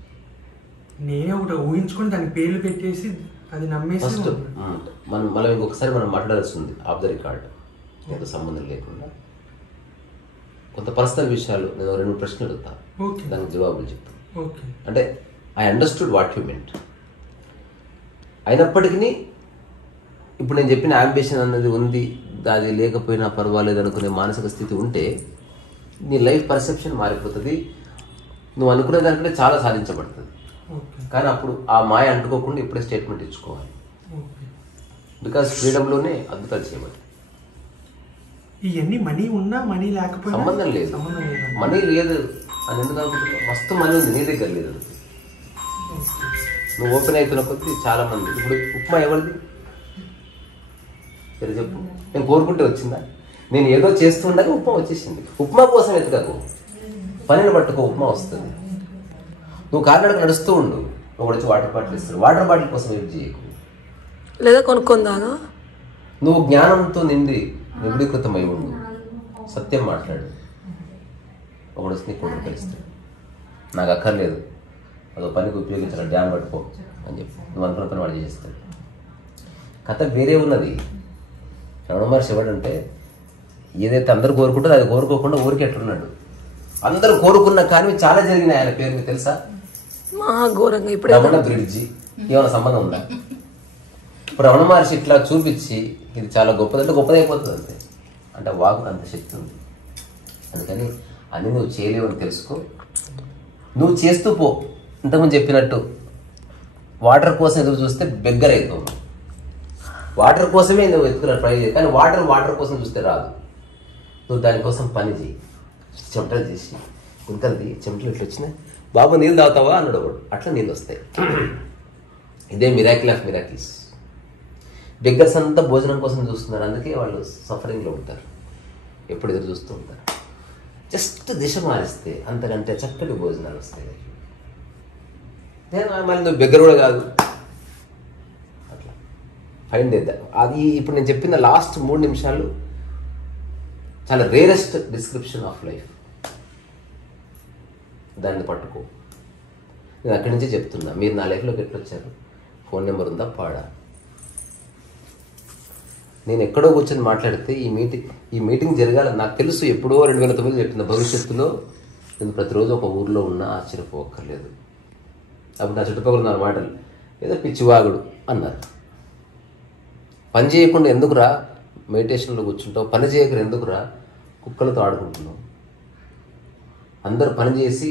నేనే ఒకటి ఊహించుకొని దానికి పేర్లు పెట్టేసి అది నమ్మేసి. ఫస్ట్ మనం మళ్ళీ ఇంకొకసారి మనం మాట్లాడాల్సి ఉంది ఆఫ్ ద రికార్డ్, ఎంత సంబంధం లేకుండా. కొంత పర్సనల్ విషయాలు నేను 2 ప్రశ్నలు అడుగుతా, దానికి జవాబులు చెప్తాను. అంటే I understood what you meant. అయినప్పటికీ ఇప్పుడు నేను చెప్పిన అంబిషన్ అన్నది ఉంది, అది లేకపోయినా పర్వాలేదు అనుకునే మానసిక స్థితి ఉంటే నీ లైఫ్ పర్సెప్షన్ మారిపోతుంది. నువ్వు అనుకునే దానికంటే చాలా సాధించబడుతుంది. కానీ అప్పుడు ఆ మాయ అంటుకోకుండా ఇప్పుడే స్టేట్మెంట్ ఇచ్చుకోవాలి. బికాస్ ఫ్రీడమ్లోనే అద్భుతాలు చేయబడి. ఇవన్నీ మనీ ఉన్నా మనీ లేకపోయినా సంబంధం లేదు. మనీ లేదు అని ఎందుకు అనుకుంటున్నావు? మస్తు మనీ ఉంది, నీ దగ్గర లేదు. నువ్వు ఓపెన్ అవుతున్న కొద్దీ చాలా మంది. ఇప్పుడు ఉప్మా ఎవరిది సరే చెప్పు. నేను కోరుకుంటే వచ్చిందా? నేను ఏదో చేస్తుండగా ఉప్మా వచ్చేసింది. ఉప్మా కోసం ఎత్తుకకు, పనిని పట్టుకో, ఉప్మా వస్తుంది. నువ్వు కాలినడక నడుస్తూ ఉండు, నువ్వు వచ్చి వాటర్ బాటిల్ ఇస్తాడు. వాటర్ బాటిల్ కోసం వెయిట్ చేయకు, లేదా కొనుక్కుందాగా. నువ్వు జ్ఞానంతో నిండి నిబిడీకృతమై ఉండు, సత్యం మాట్లాడు. ఒకడు వచ్చి నీ కొడుకు తెలుస్తాడు, నాకు అక్కర్లేదు, అదో పనికి ఉపయోగించాలి, డ్యామ్ పట్టుకో అని చెప్పి నువ్వు అనుకున్న పని వాడు చేస్తాడు. కథ వేరే ఉన్నది. రమణ మహర్షి ఎవడంటే ఏదైతే అందరూ కోరుకుంటారో అది కోరుకోకుండా ఊరికి ఎట్లున్నాడు. అందరూ కోరుకున్న కానీ చాలా జరిగినాయి ఆయన పేరు మీకు తెలుసా? ఘోరంగా. ఇప్పుడు రమణ బ్రిడ్జి ఏమైనా సంబంధం ఉందా? ఇప్పుడు రమణ మహర్షి ఇట్లా చూపించి ఇది చాలా గొప్పదంటే గొప్పదైపోతుంది అంతే. అంటే వాకు అంత శక్తి ఉంది. అందుకని అన్ని నువ్వు చేయలేవని తెలుసుకో, నువ్వు చేస్తూ పో. ఇంతకుముందు చెప్పినట్టు వాటర్ కోసం ఎదురు చూస్తే బెగ్గర అవుతావు. వాటర్ కోసమే నువ్వు ఎత్తుకున్న ట్రై చేయి, కానీ వాటర్ కోసం చూస్తే రాదు. నువ్వు దానికోసం పని చేయి, చెమటలు చేసి గుంతలది చెమటలు ఇట్లా వచ్చినాయి, బాబు నీళ్ళు తాగుతావా అన్నాడు ఒకడు, అట్లా నీళ్ళు వస్తాయి. ఇదే మిరాకిల్ ఆఫ్ మిరాకిల్స్. బెగ్గర్స్ అంతా భోజనం కోసం చూస్తున్నారు, అందుకే వాళ్ళు సఫరింగ్లో ఉంటారు, ఎప్పుడు ఎదురు చూస్తూ ఉంటారు. జస్ట్ దిశ మారిస్తే అంతకంటే చక్కటి భోజనాలు వస్తాయి. మళ్ళీ నువ్వు బెగ్గర కూడా కాదు, అట్లా ఫైండ్ చేద్దాం. అది ఇప్పుడు నేను చెప్పిన లాస్ట్ 3 నిమిషాలు చాలా రేరెస్ట్ డిస్క్రిప్షన్ ఆఫ్ లైఫ్. దాన్ని పట్టుకో. నేను అక్కడి నుంచే చెప్తున్నా, మీరు నా లైఫ్లోకి ఎట్లా వచ్చారు? ఫోన్ నెంబర్ ఉందా? పాడా? నేను ఎక్కడో కూర్చొని మాట్లాడితే ఈ మీటింగ్ జరగాలి నాకు తెలుసు. ఎప్పుడో 2009 చెప్పిన భవిష్యత్తులో నేను ప్రతిరోజు ఒక ఊర్లో ఉన్నా ఆశ్చర్యపోక్కర్లేదు. అప్పుడు నా చుట్టుపక్కల ఉన్న మాటలు ఏదో పిచ్చివాగుడు అన్నారు. పని చేయకుండా ఎందుకురా మెడిటేషన్లో కూర్చుంటావు? పని చేయకుండా ఎందుకురా కుక్కలతో ఆడుకుంటున్నావు? అందరూ పని చేసి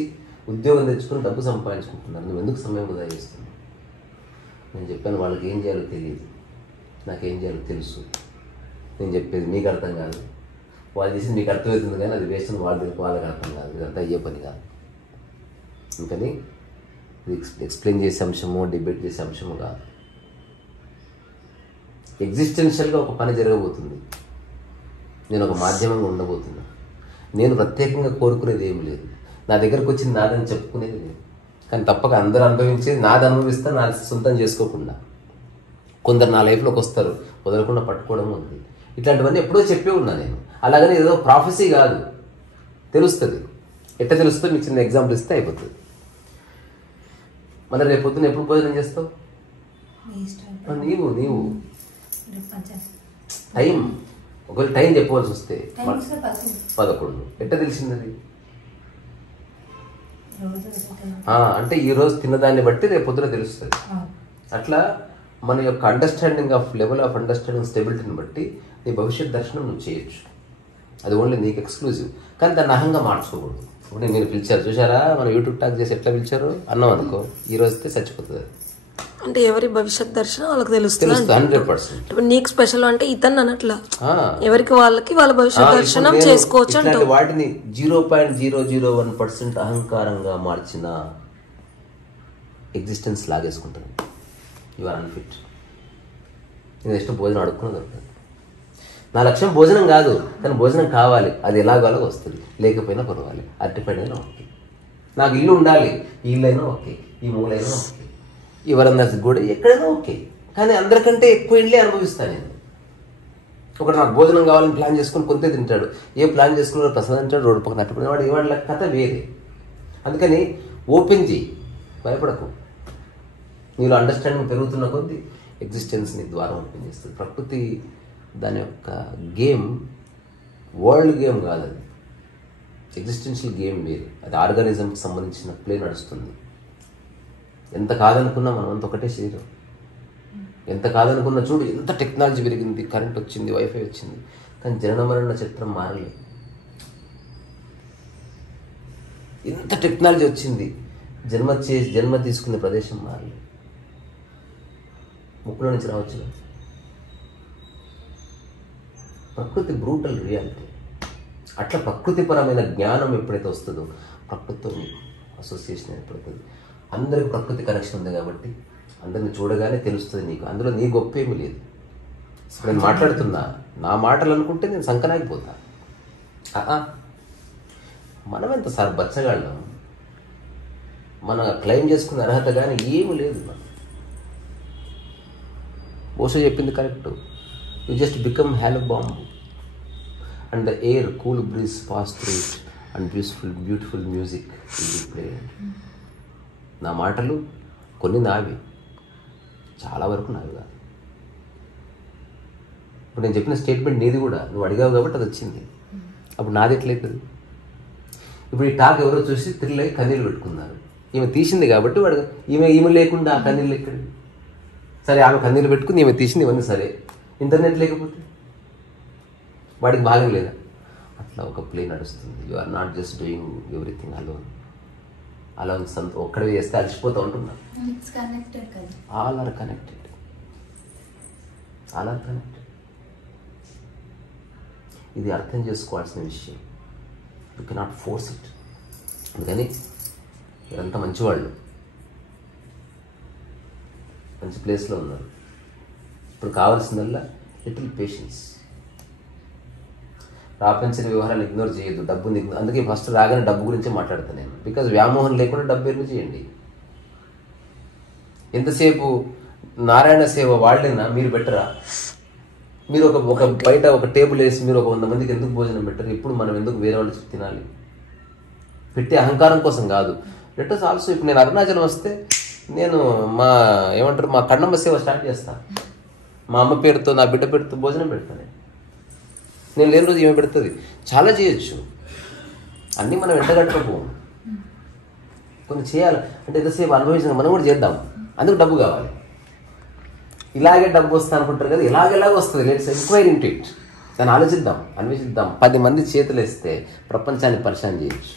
ఉద్యోగం తెచ్చుకొని డబ్బు సంపాదించుకుంటున్నారు, నువ్వు ఎందుకు సమయం వృధా చేస్తున్నావు? నేను చెప్పాను, వాళ్ళకి ఏం చేయాలో తెలియదు, నాకేం చేయాలో తెలుసు. నేను చెప్పేది మీకు అర్థం కాదు, వాళ్ళు చేసింది మీకు అర్థమవుతుంది, కానీ అది వేస్ట్ వాళ్ళకి అర్థం కాదు. ఇదంతా అయ్యే పని కాదు. అందుకని ఇది ఎక్స్ప్లెయిన్ చేసే అంశము, డిబేట్ చేసే అంశము కాదు. ఎగ్జిస్టెన్షియల్గా ఒక పని జరగబోతుంది, నేను ఒక మాధ్యమంగా ఉండబోతున్నా. నేను ప్రత్యేకంగా కోరుకునేది ఏమి లేదు, నా దగ్గరకు వచ్చింది నాదని చెప్పుకునేది లేదు. కానీ తప్పక అందరూ అనుభవించేది నాది అనుభవిస్తా, నా సొంతం చేసుకోకుండా. కొందరు నా లైఫ్లోకి వస్తారు, వదలకుండా పట్టుకోవడం ఉంది. ఇట్లాంటివన్నీ ఎప్పుడో చెప్పే ఉన్నా నేను. అలాగని ఏదో ప్రాఫెసీ కాదు, తెలుస్తుంది. ఎట్లా తెలుస్తుందో మీకు చిన్న ఎగ్జాంపుల్ ఇస్తే అయిపోతుంది. మళ్ళీ రేపు పొద్దున్న ఎప్పుడు భోజనం చేస్తావు? నీవు టైం, ఒకవేళ టైం చెప్పవలసి వస్తే 11. ఎట్లా తెలిసింది? అంటే ఈరోజు తిన్నదాన్ని బట్టి రేపు పొద్దున తెలుస్తుంది. అట్లా మన యొక్క understanding of level of understanding స్టెబిలిటీని బట్టి నీ భవిష్యత్ దర్శనం నువ్వు చేయొచ్చు. అది ఓన్లీ నీకు ఎక్స్క్లూజివ్. కానీ దాన్ని అహంగా మార్చుకోకూడదు. ఇప్పుడు మీరు పిలిచారు చూసారా, మన యూట్యూబ్ టాక్ చేసి ఎట్లా పిలిచారు అన్నాం అనుకో, ఈ రోజుతే చచ్చిపోతుంది. అంటే ఎవరి భవిష్యత్ దర్శనం వాళ్ళకి తెలుస్తుంది. 100%. నీకు స్పెషల్ అంటే ఇతను అన్నట్లా ఎవరికి వాళ్ళకి వాళ్ళ భవిష్యత్ దర్శనం చేసుకోవచ్చు అంటే వాటిని 0.001% అహంకారంగా మార్చిన ఎగ్జిస్టెన్స్ లాగేసుకుంటాను. You are unfit. నేను ఇష్టం భోజనం అడుక్కున్నది దొరుకుతుంది. నా లక్ష్యం భోజనం కాదు, కానీ భోజనం కావాలి, అది ఎలాగోలా వస్తుంది, లేకపోయినా పర్వాలి, అరటిపైన ఓకే, నాకు ఇల్లు ఉండాలి, ఈ ఇల్లు అయినా ఓకే, ఈ మూలైనా ఓకే, ఈ వరందాస్ కూడా ఎక్కడైనా ఓకే, కానీ అందరికంటే ఎక్కువ ఇళ్ళే అనుభవిస్తాను నేను. ఒకటి నాకు భోజనం కావాలని ప్లాన్ చేసుకుని కొంతే తింటాడు, ఏ ప్లాన్ చేసుకుని ప్రసాదం తింటాడు, రోడ్డు పక్కన అట్టుకునే వాడు ఇవాళ కథ వేరే. అందుకని ఓపెన్ చేయి, భయపడకు. నీలో అండర్స్టాండింగ్ పెరుగుతున్న కొద్దీ ఎగ్జిస్టెన్స్ నీ ద్వారం ఓపెన్ చేస్తుంది. ప్రకృతి దాని యొక్క గేమ్ వరల్డ్ గేమ్ కాదు, అది ఎగ్జిస్టెన్షియల్ గేమ్ వేరు. అది ఆర్గానిజంకి సంబంధించిన ప్లే నడుస్తుంది. ఎంత కాదనుకున్నా మనం అంత ఒకటే శరీరం. ఎంత కాదనుకున్నా చూడు, ఎంత టెక్నాలజీ పెరిగింది, కరెంట్ వచ్చింది, వైఫై వచ్చింది, కానీ జనన మరణ చట్టం మారలేదు. ఎంత టెక్నాలజీ వచ్చింది, జన్మ తీసుకునే ప్రదేశం మారలేదు. ముక్కులో నుంచి రావచ్చు. ప్రకృతి బ్రూటల్ రియాలిటీ. అట్లా ప్రకృతిపరమైన జ్ఞానం ఎప్పుడైతే వస్తుందో ప్రకృతితో అసోసియేషన్ ఏర్పడుతుంది. అందరికి ప్రకృతి కనెక్షన్ ఉంది కాబట్టి అందరిని చూడగానే తెలుస్తుంది నీకు. అందులో నీ గొప్ప ఏమీ లేదు. నేను మాట్లాడుతున్నా, నా మాటలు అనుకుంటే నేను సంకనాగిపోతా. మనం ఎంత సార్ బచ్చగాళ్ళం, మన క్లెయిమ్ చేసుకునే అర్హత కానీ ఏమీ లేదు. మనం ఓషో చెప్పింది correct. You just become hello bomb and the air cool breeze pass through it and beautiful music will be played. నా మాటలు కొన్ని నావి, చాలా వరకు నావి కాదు. ఇప్పుడు నేను చెప్పిన స్టేట్మెంట్ నీది కూడా, నువ్వు అడిగావు కాబట్టి అది వచ్చింది. అప్పుడు నాది ఎట్లయితుంది? ఇప్పుడు ఈ టాక్ ఎవరో చూసి థ్రిల్ అయ్యి కన్నీళ్ళు పెట్టుకున్నారు. ఈమె తీసింది కాబట్టి వాడు ఈమె లేకుండా ఆ కన్నీళ్ళు ఎక్కడి? సరే, ఆమె కన్నీళ్ళు పెట్టుకుంది, ఈమె తీసింది, ఇవన్నీ సరే. ఇంటర్నెట్ లేకపోతే వాడికి భాగం లేదా? అట్లా ఒక ప్లే నడుస్తుంది. You are not just doing everything alone. ఒక్కడే చేస్తే అలసిపోతూ ఉంటున్నారు. All are connected. ఇది అర్థం చేసుకోవాల్సిన విషయం. You cannot force it. అందుకని మీరంతా మంచివాళ్ళు, మంచి ప్లేస్లో ఉన్నారు. ఇప్పుడు కావాల్సిందల్లా లిటిల్ పేషెన్స్. ప్రాపంచిక వ్యవహారాలు ఇగ్నోర్ చేయొద్దు. డబ్బుని అందుకే ఫస్ట్ రాగానే డబ్బు గురించే మాట్లాడతాను నేను. బికాజ్ వ్యామోహం లేకుండా డబ్బు ఎర్న్ చేయండి. ఎంతసేపు నారాయణ సేవ వాళ్ళేనా? మీరు బెటరా? మీరు ఒక బయట ఒక టేబుల్ వేసి మీరు ఒక 100 మందికి ఎందుకు భోజనం పెట్టరు? ఇప్పుడు మనం ఎందుకు వేరే వాళ్ళు తినాలి? పెట్టే అహంకారం కోసం కాదు. Let us also. ఇప్పుడు నేను అరుణాచలం వస్తే నేను మా కన్నమ్మ సేవ స్టార్ట్ చేస్తాను. మా అమ్మ పేరుతో, నా బిడ్డ పేరుతో భోజనం పెడతాను. నేను లేని రోజు ఏమి పెడుతుంది? చాలా చేయొచ్చు. అన్నీ మనం ఎంటగట్టకపోం. కొన్ని చేయాలి అంటే ఎంతసేపు అనుభవించిన మనం కూడా చేద్దాం. అందుకు డబ్బు కావాలి. ఇలాగే డబ్బు వస్తా అనుకుంటారు కదా, ఇలాగెలాగ వస్తుంది. Let's enquire into it. దాన్ని ఆలోచిద్దాం, అన్వేషిద్దాం. 10 మంది చేతులు వేస్తే ప్రపంచాన్ని పరిశాన్ చేయొచ్చు.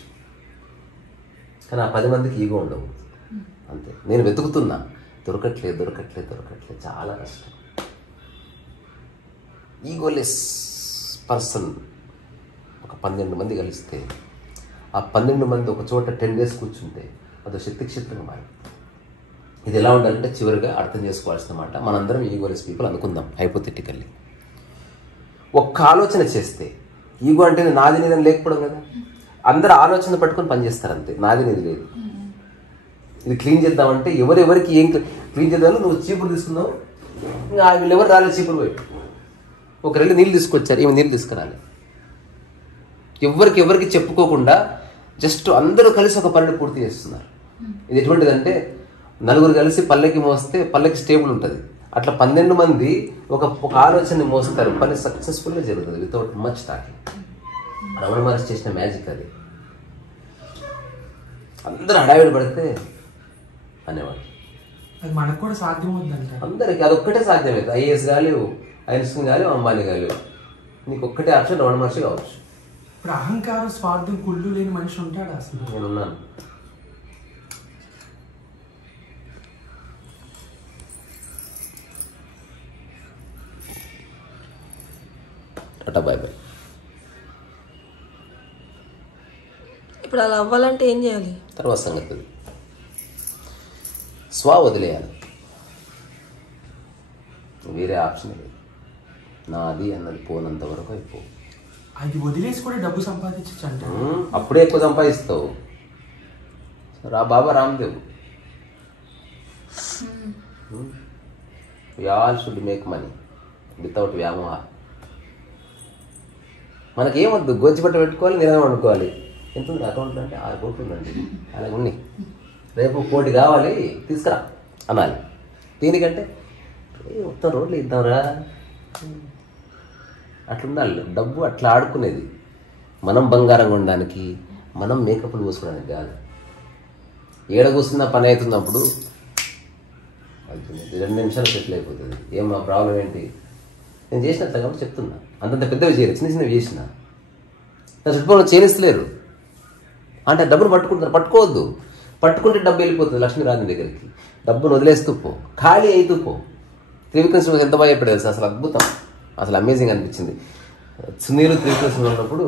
కానీ ఆ 10 మందికి ఈగో ఉండవు. అంతే. నేను వెతుకుతున్నా, దొరకట్లేదు. చాలా కష్టం. ఈగోలెస్ పర్సన్ ఒక 12 మంది కలిస్తే, ఆ 12 మంది ఒక చోట 10 days కూర్చుంటే అదో శక్తిక్షేత్రంగా మారింది. ఇది ఎలా ఉండాలంటే చివరిగా అర్థం చేసుకోవాల్సిన మాట, మనందరం ఈగోలెస్ పీపుల్ అనుకుందాం హైపోథెటికల్లీ. ఒక్క ఆలోచన చేస్తే, ఈగో అంటే నాది నీదని లేకపోవడం కదా, అందరు ఆలోచన పట్టుకొని పనిచేస్తారు అంతే. నాది నీది లేదు. ఇది క్లీన్ చేద్దామంటే ఎవరెవరికి ఏం క్లీన్ చేద్దామో, నువ్వు చీపురు తీసుకున్నావు, వీళ్ళెవరు రాలేదు చీపురు పోయి, ఒకరెళ్ళి నీళ్ళు తీసుకొచ్చారు, ఈమె నీళ్ళు తీసుకురాలి. ఎవరికి చెప్పుకోకుండా జస్ట్ అందరూ కలిసి ఒక పనిని పూర్తి చేస్తున్నారు. ఇది ఎటువంటిదంటే, 9 కలిసి పల్లెకి మోస్తే పల్లెకి స్టేబుల్ ఉంటుంది. అట్లా 12 మంది ఒక ఆలోచనని మోస్తారు. పని సక్సెస్ఫుల్గా జరుగుతుంది without much talking. Ramana Maharshi చేసిన మ్యాజిక్ అది. అందరూ హడావిడి పడితే అనేవాడు. అది మనకు కూడా సాధ్యమవుతుందంట. అందరికి అదొక్కటే సాధ్యమవుతుంది. ఐఏఎస్ కాలేవు, ఐన్స్టీన్ కాలేవు, అంబానీ కాలేవు. నీకు ఒక్కటే ఆప్షన్ రమణ మహర్షి కావచ్చు. ఇప్పుడు అహంకారం, స్వార్థం, కుళ్ళు లేని మనిషి ఉంటాడు అసలు? నేనున్నాను. Tata bye bye. ఇప్పుడు అలా అవ్వాలంటే ఏం చేయాలి? తర్వాత సంగతి వదిలేయాలి. వేరే ఆప్షన్ లేదు. నాది అన్నది పోనంత వరకు అయిపో. అది వదిలేసి కూడా డబ్బు సంపాదించచ్చు అంట. అప్పుడే ఎక్కువ సంపాదిస్తావు. Baba Ramdev, we all should make money without వ్యామోహ. మనకేమొద్దు, గొంచిపట్ట పెట్టుకోవాలి, నిలదం వండుకోవాలి. ఎంత ఉంది అకౌంట్లో అంటే 6 కోట్లు ఉందండి, అలాగే ఉన్నాయి. రేపు 1 కోటి కావాలి, తీసుకురా అనాలి. దీనికంటే మొత్తం రోడ్లు ఇద్దాంరా, అట్లుండాలి. డబ్బు అట్లా ఆడుకునేది. మనం బంగారంగా ఉండడానికి, మనం మేకప్లు పోసుకోవడానికి కాదు. ఏడ కూర్చున్న పని అవుతున్నప్పుడు 2 నిమిషాలు సెటిల్ అయిపోతుంది. ఏం మా ప్రాబ్లం ఏంటి? నేను చేసినట్లే కాబట్టి చెప్తున్నా. అంతంత పెద్దవి చేయలేదు, చిన్నవి చేసిన. నా చుట్టుపక్కల చేనిస్తలేరు అంటే డబ్బులు పట్టుకుంటారు. పట్టుకోవద్దు. పట్టుకుంటే డబ్బు వెళ్ళిపోతుంది, లక్ష్మి రాని దగ్గరికి. డబ్బును వదిలేస్తూ పో, ఖాళీ అయితూ పో. త్రివిక్రమ్ సింహ ఎంత బాగా చెప్పాడు తెలుసు, అసలు అద్భుతం, అసలు అమేజింగ్ అనిపించింది. సునీల్ త్రివిక్రమ్ సింహ ఉన్నప్పుడు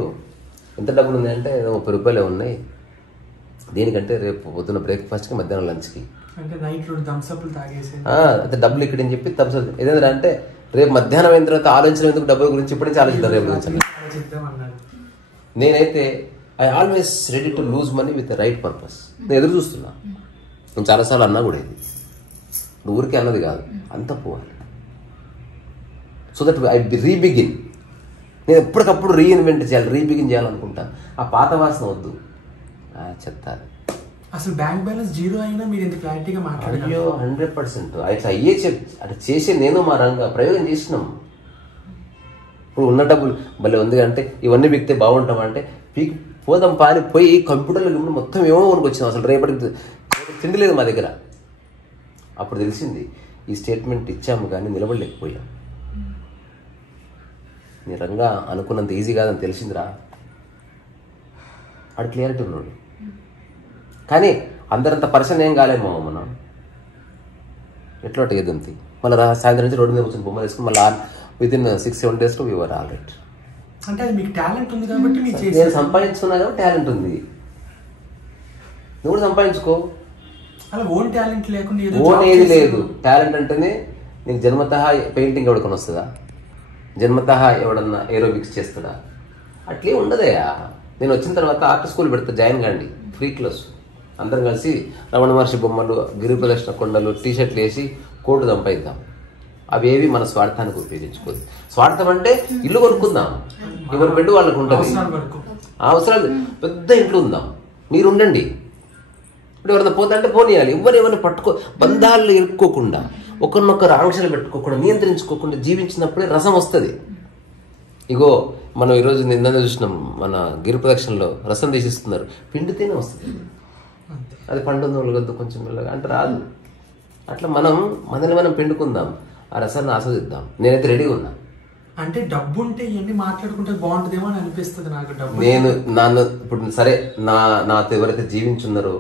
ఎంత డబ్బులు ఉంది అంటే 30 రూపాయలే ఉన్నాయి, దేనికంటే రేపు పొద్దున్న బ్రేక్ఫాస్ట్కి, మధ్యాహ్నం లంచ్కి, అయితే డబ్బులు ఇక్కడ అని చెప్పి థమ్స్అప్. ఏదైనా అంటే రేపు మధ్యాహ్నం అయిన తర్వాత ఆలోచన ఎందుకు, డబ్బుల గురించి ఇప్పటి నుంచి ఆలోచిద్దాం రేపు గురించి. నేనైతే I always ready to lose money with right purpose. నేను ఎదురు చూస్తున్నా, నేను చాలాసార్లు అన్నా కూడా ఇది ఊరికే అన్నది కాదు, అంత పోవాలి. So that I rebegin. నేను ఎప్పటికప్పుడు రీఇన్వెంట్ చేయాలి, రీబిగిన్ చేయాలనుకుంటాను. ఆ పాత వాసన వద్దు, చెత్త. అసలు బ్యాంక్ బ్యాలెన్స్ జీరో అయినా మీరు ఎంత క్లారిటీగా మాట్లాడారు. అయ్యో 100%. అట్లా అయ్యే అట్లా చేసే నేను మా రంగ ప్రయోగం చేసినాం. ఇప్పుడు ఉన్న డబ్బులు భలే ఉంది అంటే ఇవన్నీ బిక్తే బాగుంటాం అంటే పీకి పోదాం పాని పోయి కంప్యూటర్లో మొత్తం ఏమో కొనుకొచ్చాం. అసలు రేపటికి తిండి లేదు మా దగ్గర. అప్పుడు తెలిసింది ఈ స్టేట్మెంట్ ఇచ్చాము కానీ నిలబడలేకపోయాం. నీ రంగా అనుకున్నంత ఈజీ కాదని తెలిసిందిరా. ఆడు క్లియారిటీ ఉన్నాడు. కానీ అందరంత పర్సన్ ఏం కాలేమో మనం. ఎట్లా అట్టగేదంతి మళ్ళీ సాయంత్రం నుంచి రోడ్డు మీద కూర్చొని బొమ్మలు వేసుకుని మళ్ళీ వితిన్ 6-7 డేస్లో వీఆర్ ఆల్ రైట్. అంటే మీకు టాలెంట్ ఉంది కాబట్టి నేను సంపాదించుకున్నా కాబట్టి టాలెంట్ ఉంది. నువ్వు కూడా సంపాదించుకో. అలా ఓన్ టాలెంట్ లేకుండా ఓన్ ఏది లేదు. టాలెంట్ అంటేనే నీకు జన్మతః పెయింటింగ్ ఎవరికొని వస్తుందా, జన్మతః ఎవడన్నా ఏరోబిక్స్ చేస్తాడా, అట్లే ఉండదయా. నేను వచ్చిన తర్వాత ఆర్ట్ స్కూల్ పెడతా, జాయిన్ కాండి, ఫ్రీ క్లాస్. అందరం కలిసి రమణ మహర్షి బొమ్మలు, గిరి ప్రదర్శన కొండలు, టీషర్ట్లు వేసి కోటు సంపాదిద్దాం. అవేవి మన స్వార్థానికి ఉపయోగించుకోదు. స్వార్థం అంటే ఇల్లు కొనుక్కుందాం, ఎవరి బెడ్ వాళ్ళకు ఉంటుంది, అవసరాలు పెద్ద ఇంట్లో ఉందాం, మీరు ఉండండి. ఇప్పుడు ఎవరైనా పోతా అంటే పోనీయాలి. ఎవరిని పట్టుకో, బంధాలు ఇరుక్కోకుండా, ఒకరినొకరు ఆంక్షలు పెట్టుకోకుండా, నియంత్రించుకోకుండా జీవించినప్పుడే రసం వస్తుంది. ఇగో మనం ఈరోజు నిన్న చూసినాం, మన గిరి ప్రదక్షిణలో రసం తీసిస్తున్నారు, పిండితేనే వస్తుంది. అది పండుగ ఒలగద్దు కొంచెం అంటే రాదు. అట్లా మనల్ని మనం పిండుకుందాం, ఆ రసాన్ని ఆస్వాదిద్దాం. నేనైతే రెడీగా ఉన్నా. అంటే డబ్బు ఉంటే ఇవన్నీ మాట్లాడుకుంటే బాగుంటుందేమో అని అనిపిస్తుంది నాకు. డబ్బు నన్ను ఇప్పుడు సరే నాతో ఎవరైతే జీవించున్నారో,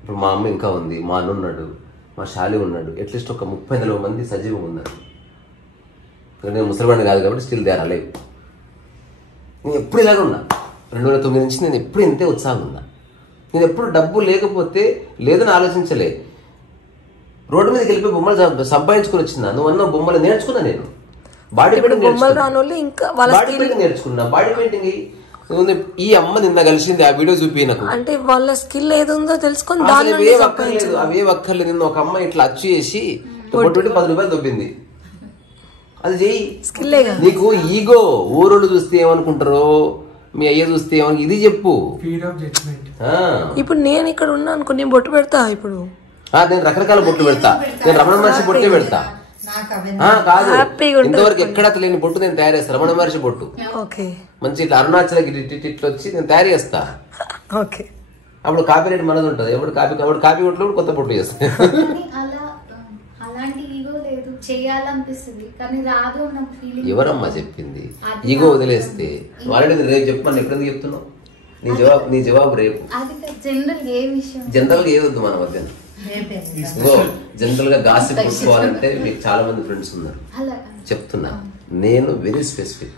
ఇప్పుడు మా అమ్మ ఇంకా ఉంది, మా అన్న ఉన్నాడు, మా శాలి ఉన్నాడు, అట్లీస్ట్ ఒక 30-40 మంది సజీవంగా ఉన్నారు. నేను ముసలివాడిని కాదు కాబట్టి స్టిల్ దే ఆర్ అలైవ్. నేను ఎప్పుడు ఇలాగ ఉన్నా. 2009 నుంచి నేను ఎప్పుడు ఇంతే ఉత్సాహంగా ఉన్నా. నేను ఎప్పుడు డబ్బు లేకపోతే లేదని ఆలోచించలే. రోడ్డు మీదకి వెళ్ళిపోయి బొమ్మలు సంపాదించుకుని వచ్చిందా. నువ్వు అన్న బొమ్మలు నేర్చుకున్నా. నేను బాడీ పెయింటింగ్ నేర్చుకున్నా. బాడీ పెయింటింగ్ ఈ అమ్మ నిన్న కలిసింది, ఆ వీడియో చూపి నాకు. అంటే వాళ్ళ స్కిల్ ఏదో తెలుసుకొని అవే అక్కర్లేదు. నిన్న ఒక అమ్మ ఇట్లా అచ్చు చేసి 10 రూపాయలు దొబ్బింది. అది చెయ్యి. నీకు ఈగో, ఊరోళ్ళు చూస్తే ఏమనుకుంటారో, మీ అయ్య చూస్తే ఏమని, ఇది చెప్పు. ఇప్పుడు నేను ఇక్కడ ఉన్నా అనుకో, నేను బొట్టు పెడతా. ఇప్పుడు నేను రకరకాల బొట్లు పెడతా. నేను రమణ మహర్షి బొట్టే పెడతా. కాదు, ఇంతవరకు ఎక్కడా తెలియని బొట్టు నేను తయారు చేస్తా. రమణ మహర్షి బొట్టు మంచి ఇట్లా అరుణాచల్ ఇట్లా వచ్చి నేను తయారు చేస్తా. అప్పుడు కాపీ రేట్ మనది ఉంటుంది. ఎప్పుడు కాపీ బొట్లు కొత్త బొట్టు చేస్తా. ఎవరమ్మా చెప్పింది? ఈగో వదిలేస్తే ఆల్రెడీ రేపు చెప్పమని ఎప్పుడెందుకు చెప్తున్నావు? నీ జవాబు రేపు. జనరల్ గా ఏదొద్దు మన మధ్య. జనరల్ గా గాసిప్ పుచ్చుకోవాలంటే మీకు చాలా మంది ఫ్రెండ్స్ ఉన్నారు. చెప్తున్నా, నేను very specific.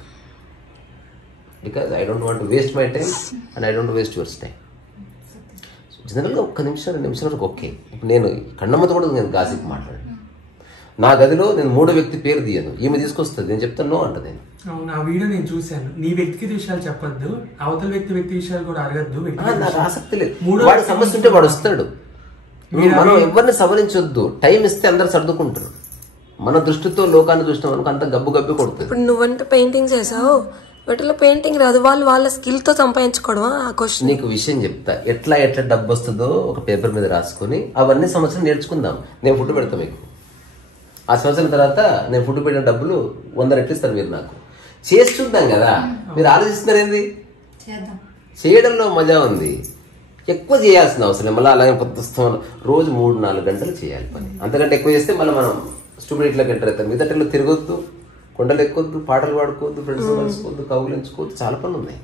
Because I don't want waste my time and I don't waste yours time. General గా 1 నిమిషం 2 నిమిషాల వరకు ఓకే. ఇప్పుడు నేను కన్నమ్మతో కూడా నేను గాసిప్ మాట్లాడాను. నా గదిలో నేను 3వ వ్యక్తి పేరు తీయను. ఈమె తీసుకొస్తుంది, నేను చెప్తాను నో అంటది. అవును, ఆ వీడియో నేను చూశాను. నీ వ్యక్తిగత విషయాలు చెప్పొద్దు, అవతల వ్యక్తి విషయాలు కూడా అడగద్దు. నాకు ఆసక్తి లేదు. వాడి సమస్య ఉంటే వాడు వస్తాడు. మనం ఎవరిని సవరించొద్దు. టైం ఇస్తే అందరు సర్దుకుంటారు. మన దృష్టితో లోకాన్ని చూసినాం అనుకో అంత గబ్బు గబ్బి కొడుతుంది. ఇప్పుడు నువ్వంటే పెయింటింగ్ చేసావు, వీటిలో పెయింటింగ్ రాదు, వాళ్ళు వాళ్ళ స్కిల్ తో సంపాదించుకోవడం. నీకు విషయం చెప్తా, ఎట్లా డబ్బు వస్తుందో ఒక పేపర్ మీద రాసుకొని అవన్నీ సమస్యలు నేర్చుకుందాం. నేను ఫుడ్ పెడతా మీకు. ఆ సంవత్సరం తర్వాత నేను ఫుడ్ పెట్టిన డబ్బులు 100 రెట్లు ఇస్తారు మీరు నాకు. చేసి చూద్దాం కదా. మీరు ఆలోచిస్తున్నారు ఏంది? చేయడంలో మజా ఉంది. ఎక్కువ చేయాల్సిన అవసరం మళ్ళీ. అలాగే రోజు 3-4 గంటలు చేయాలి పని. అంతకంటే ఎక్కువ చేస్తే మళ్ళీ మనం స్టూడియోలోకి ఎంటర్ అవుతాం. మిగతాలో తిరగొద్దు, కొండలు ఎక్కొద్దు, పాటలు పాడుకోవద్దు, ఫ్రెండ్స్ కలుసుకోవద్దు, కవులు ఎంచుకోవద్దు. చాలా పనులు ఉన్నాయి.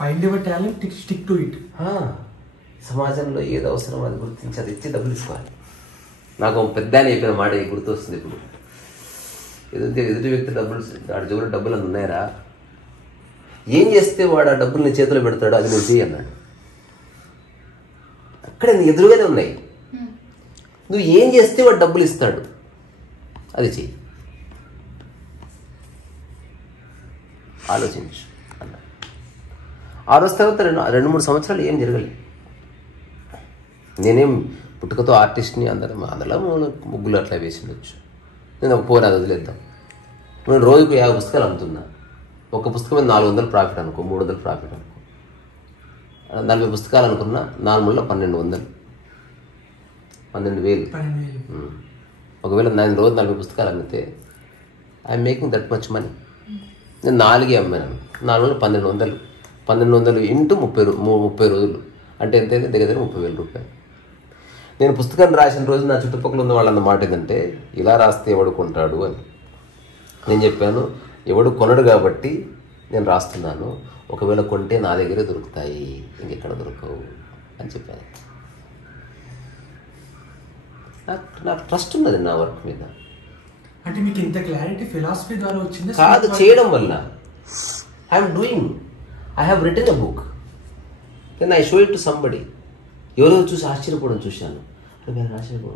Find your talent, stick to it. సమాజంలో ఏది అవసరం అది గుర్తించి అది ఇచ్చి డబ్బులు ఇసుకోవాలి. నాకు పెద్ద అని చెప్పిన మాట గుర్తు వస్తుంది ఇప్పుడు. ఎదుటి వ్యక్తి డబ్బులు వాడి జోబులో డబ్బులు అని ఉన్నాయరా, ఏం చేస్తే వాడు ఆ డబ్బులు నీ చేతిలో పెడతాడో అది నువ్వు చేయి అన్నాడు. అక్కడ నీ ఎదురుగానే ఉన్నాయి. నువ్వు ఏం చేస్తే వాడు డబ్బులు ఇస్తాడు అది చెయ్యి, ఆలోచించు అన్నాడు. ఆ రోజు తర్వాత 2-3 సంవత్సరాలు ఏం జరగలేదు. నేనేం పుట్టుకతో ఆర్టిస్ట్ని అందులో ముగ్గులు అట్లా వేసి ఉండొచ్చు. నేను ఒక పోరాది వదిలేద్దాం. నేను రోజుకు 50 పుస్తకాలు అమ్ముతున్నా. ఒక పుస్తకం మీద 400 ప్రాఫిట్ అనుకో, 300 ప్రాఫిట్ అనుకో. 40 పుస్తకాలు అనుకున్నా 4 1200, 12,000. ఒకవేళ నేను రోజు 40 పుస్తకాలు అమ్మితే I'm making that much money. నేను 4 అమ్మాను, 4 1200, 1200 ఇంటూ 30 రోజులు అంటే ఎంతైతే దగ్గర 30,000 రూపాయలు. నేను పుస్తకాన్ని రాసిన రోజు నా చుట్టుపక్కల ఉన్న వాళ్ళన్న మాట ఏంటంటే, ఇలా రాస్తే ఎవడు కొంటాడు అని. నేను చెప్పాను, ఎవడు కొనడు కాబట్టి నేను రాస్తున్నాను, ఒకవేళ కొంటే నా దగ్గరే దొరుకుతాయి, ఇంకెక్కడ దొరకవు అని చెప్పాను. నాకు ట్రస్ట్ ఉన్నది నా వర్క్ మీద. అంటే మీకు ఇంత క్లారిటీ ఫిలాసఫీ ద్వారా వచ్చింది కాదు, చేయడం వల్ల. I'm doing, I have written a book, then I show it to somebody. ఎవరో చూసి ఆశ్చర్యపోవడం చూశాను. నేను రాశాడు,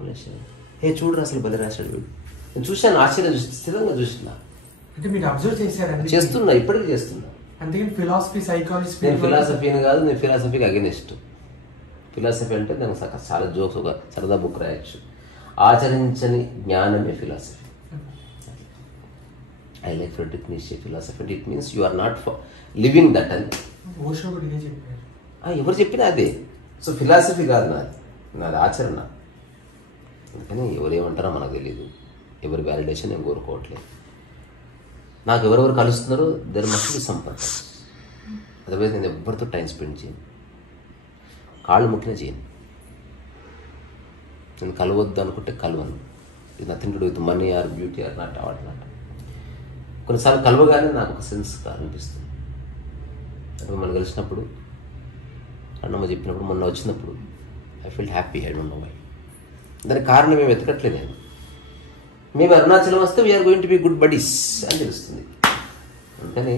చూడరు అసలు భలే రాశాడు వీడు. నేను చూశాను, ఆశ్చర్యం స్థిరంగా చూస్తున్నా. అంటే మీరు అబ్జర్వ్ చేశారు? చేస్తున్నా, ఇప్పటికీ చేస్తున్నా. అందుకని ఫిలాసఫీ, సైకాలజీ. నేను ఫిలాసఫీని కాదు, నేను ఫిలాసఫీకి అగెనిస్ట్. ఫిలాసఫీ అంటే నేను చాలా జోక్స్, ఒక సరదా బుక్ రాయొచ్చు. ఆచరించని జ్ఞానమే philosophy. I like Friedrich Nietzsche philosophy. It means you are not living that అని. ఓషో కూడా ఇదే చెప్పారు. ఎవరు చెప్పినా అదే. సో ఫిలాసఫీ కాదు నాది ఆచరణ. అందుకని ఎవరేమంటారో మనకు తెలియదు, ఎవరి వ్యాలిడేషన్ నేను కోరుకోవట్లేదు. నాకు ఎవరెవరు కలుస్తున్నారో there must be some purpose. Otherwise నేను ఎవరితో టైం స్పెండ్ చేయను, కాళ్ళు ముక్కిన చేయను. నేను కలవద్దు అనుకుంటే కలవను. ఇది nothing to do with money or beauty or not what not. కొన్నిసార్లు కలవగానే నాకు ఒక సెన్స్ అనిపిస్తుంది. అంటే మనం కలిసినప్పుడు, అన్నమ్మ చెప్పినప్పుడు, మొన్న వచ్చినప్పుడు I feel happy. I don't know why. దానికి కారణం మేము వెతకట్లేదు. నేను మేము అరుణాచలం వస్తే we are going to be good buddies అని తెలుస్తుంది. అందుకని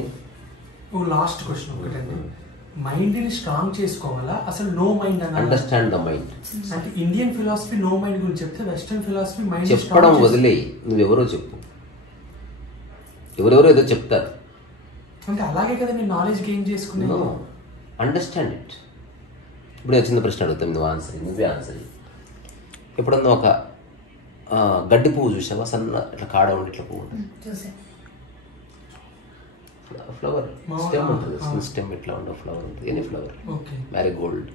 లాస్ట్ క్వశ్చన్ ఒకటండి, మైండ్ని స్ట్రాంగ్ చేసుకోవాలా అసలు నో మైండ్ అని? Understand the mind. అంటే ఇండియన్ ఫిలాసఫీ నో మైండ్ గురించి చెప్తే, వెస్టర్న్ ఫిలాసఫీ మైండ్ చెప్పడం వదిలేయి. నువ్వెవరో చెప్పు, ఎవరెవరో ఏదో చెప్తారు. అంటే అలాగే కదా మీరు నాలెడ్జ్ గెయిన్ చేసుకునే. Understand it. ఇప్పుడు నేను చిన్న ప్రశ్న అడుగుతాను, నువ్వు నువ్వే ఆన్సర్. ఎప్పుడన్నా ఒక గడ్డి పువ్వు చూసావా? సన్న ఇట్లా కాడ ఉండి ఇట్లా పువ్వు ఉంటుంది, ఫ్లవర్ స్టెమ్ ఉంటుంది, స్టెమ్ ఇట్లా ఉండే ఫ్లవర్ ఉంటుంది. Any flower, Marie Gold,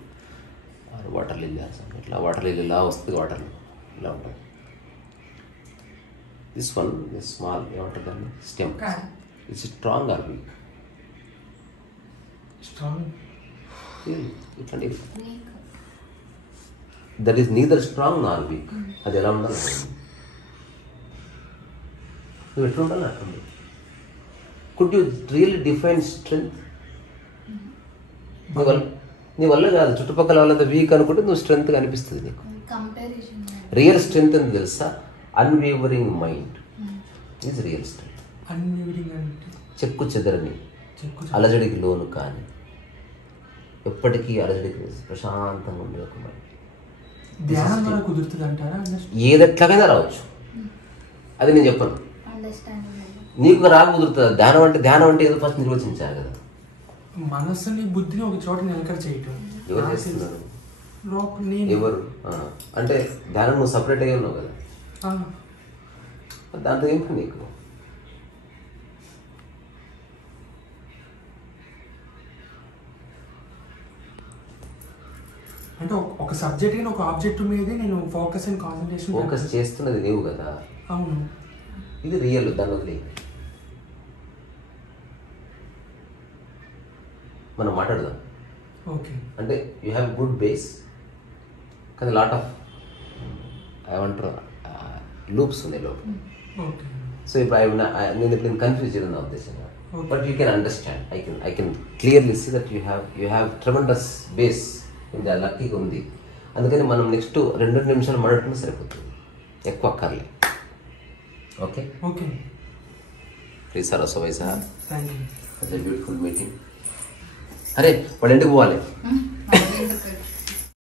water lily, ఇట్లా వాటర్ లిల్లీ ఇలా వస్తుంది, వాటర్ ఇలా ఉంటుంది. దిస్ వన్, దిస్ స్మాల్, ఏమంటుంది దాన్ని, stem. It's strong or weak? Strong. ఇట్లాంటి that is neither strong nor weak. అది ఎలా ఉండాలి? నువ్వు ఎట్లా ఉండాలి అట్లా. Could you really define strength? నీ వల్ల కాదు, చుట్టుపక్కల వాళ్ళంతా వీక్ అనుకుంటే నువ్వు స్ట్రెంగ్త్ అనిపిస్తుంది నీకు. రియల్ స్ట్రెంగ్త్ అని తెలుసా? Unwavering mind is real strength. Unwavering అంటే చెక్కు చెదరని, అలజడికి లోను కానీ, ఎప్పటికీ అలజడికి ప్రశాంతంగా ఉండే ఒక మైండ్. ధ్యానం ద్వారా కుదురుతుంది అంటారా? ఏదెట్లాగైనా రావచ్చు, అది నేను చెప్పను. నీకు రాకు కుదురుతుంది. ధ్యానం అంటే ఏదో ఫస్ట్ నిర్వచించాలి కదా. మనసుని, బుద్ధిని ఒక చోట నిలకడ చేయటం. ఎవరు చేస్తున్నారు? ఎవరు అంటే ధ్యానం నువ్వు సపరేట్ అయ్యి ఉన్నావు కదా, దాంతో ఏం పని నీకు? అంటే ఒక సబ్జెక్ట్ కానీ ఒక ఆబ్జెక్ట్ మీదే నేను ఫోకస్ అండ్ కాన్సన్ట్రేషన్ ఫోకస్ చేస్తున్నది నీవు కదా. అవును, ఇది రియల్. దాని వదిలే మనం మాట్లాడదాం. ఓకే. అంటే యూ హ్యావ్ గుడ్ బేస్, కానీ లాట్ ఆఫ్ ఏమంటారు లూప్స్ ఉన్నాయి లోపల. ఓకే. సో ఇప్పుడు నేను ఇప్పుడు కన్ఫ్యూజ్ చేయడం నా ఉద్దేశంగా. But you can understand. I can clearly see that you have tremendous base ఇది లక్కీగా ఉంది. అందుకని మనం నెక్స్ట్ 2 నిమిషాలు మాట్లాడుతున్నా సరిపోతుంది, ఎక్కువ అక్కర్లే. ఓకే ఓకే ప్లీజ్ సార్ వస్తాయి sir. Thank you. Beautiful meeting. అరే వాళ్ళ ఇంటికి పోవాలి.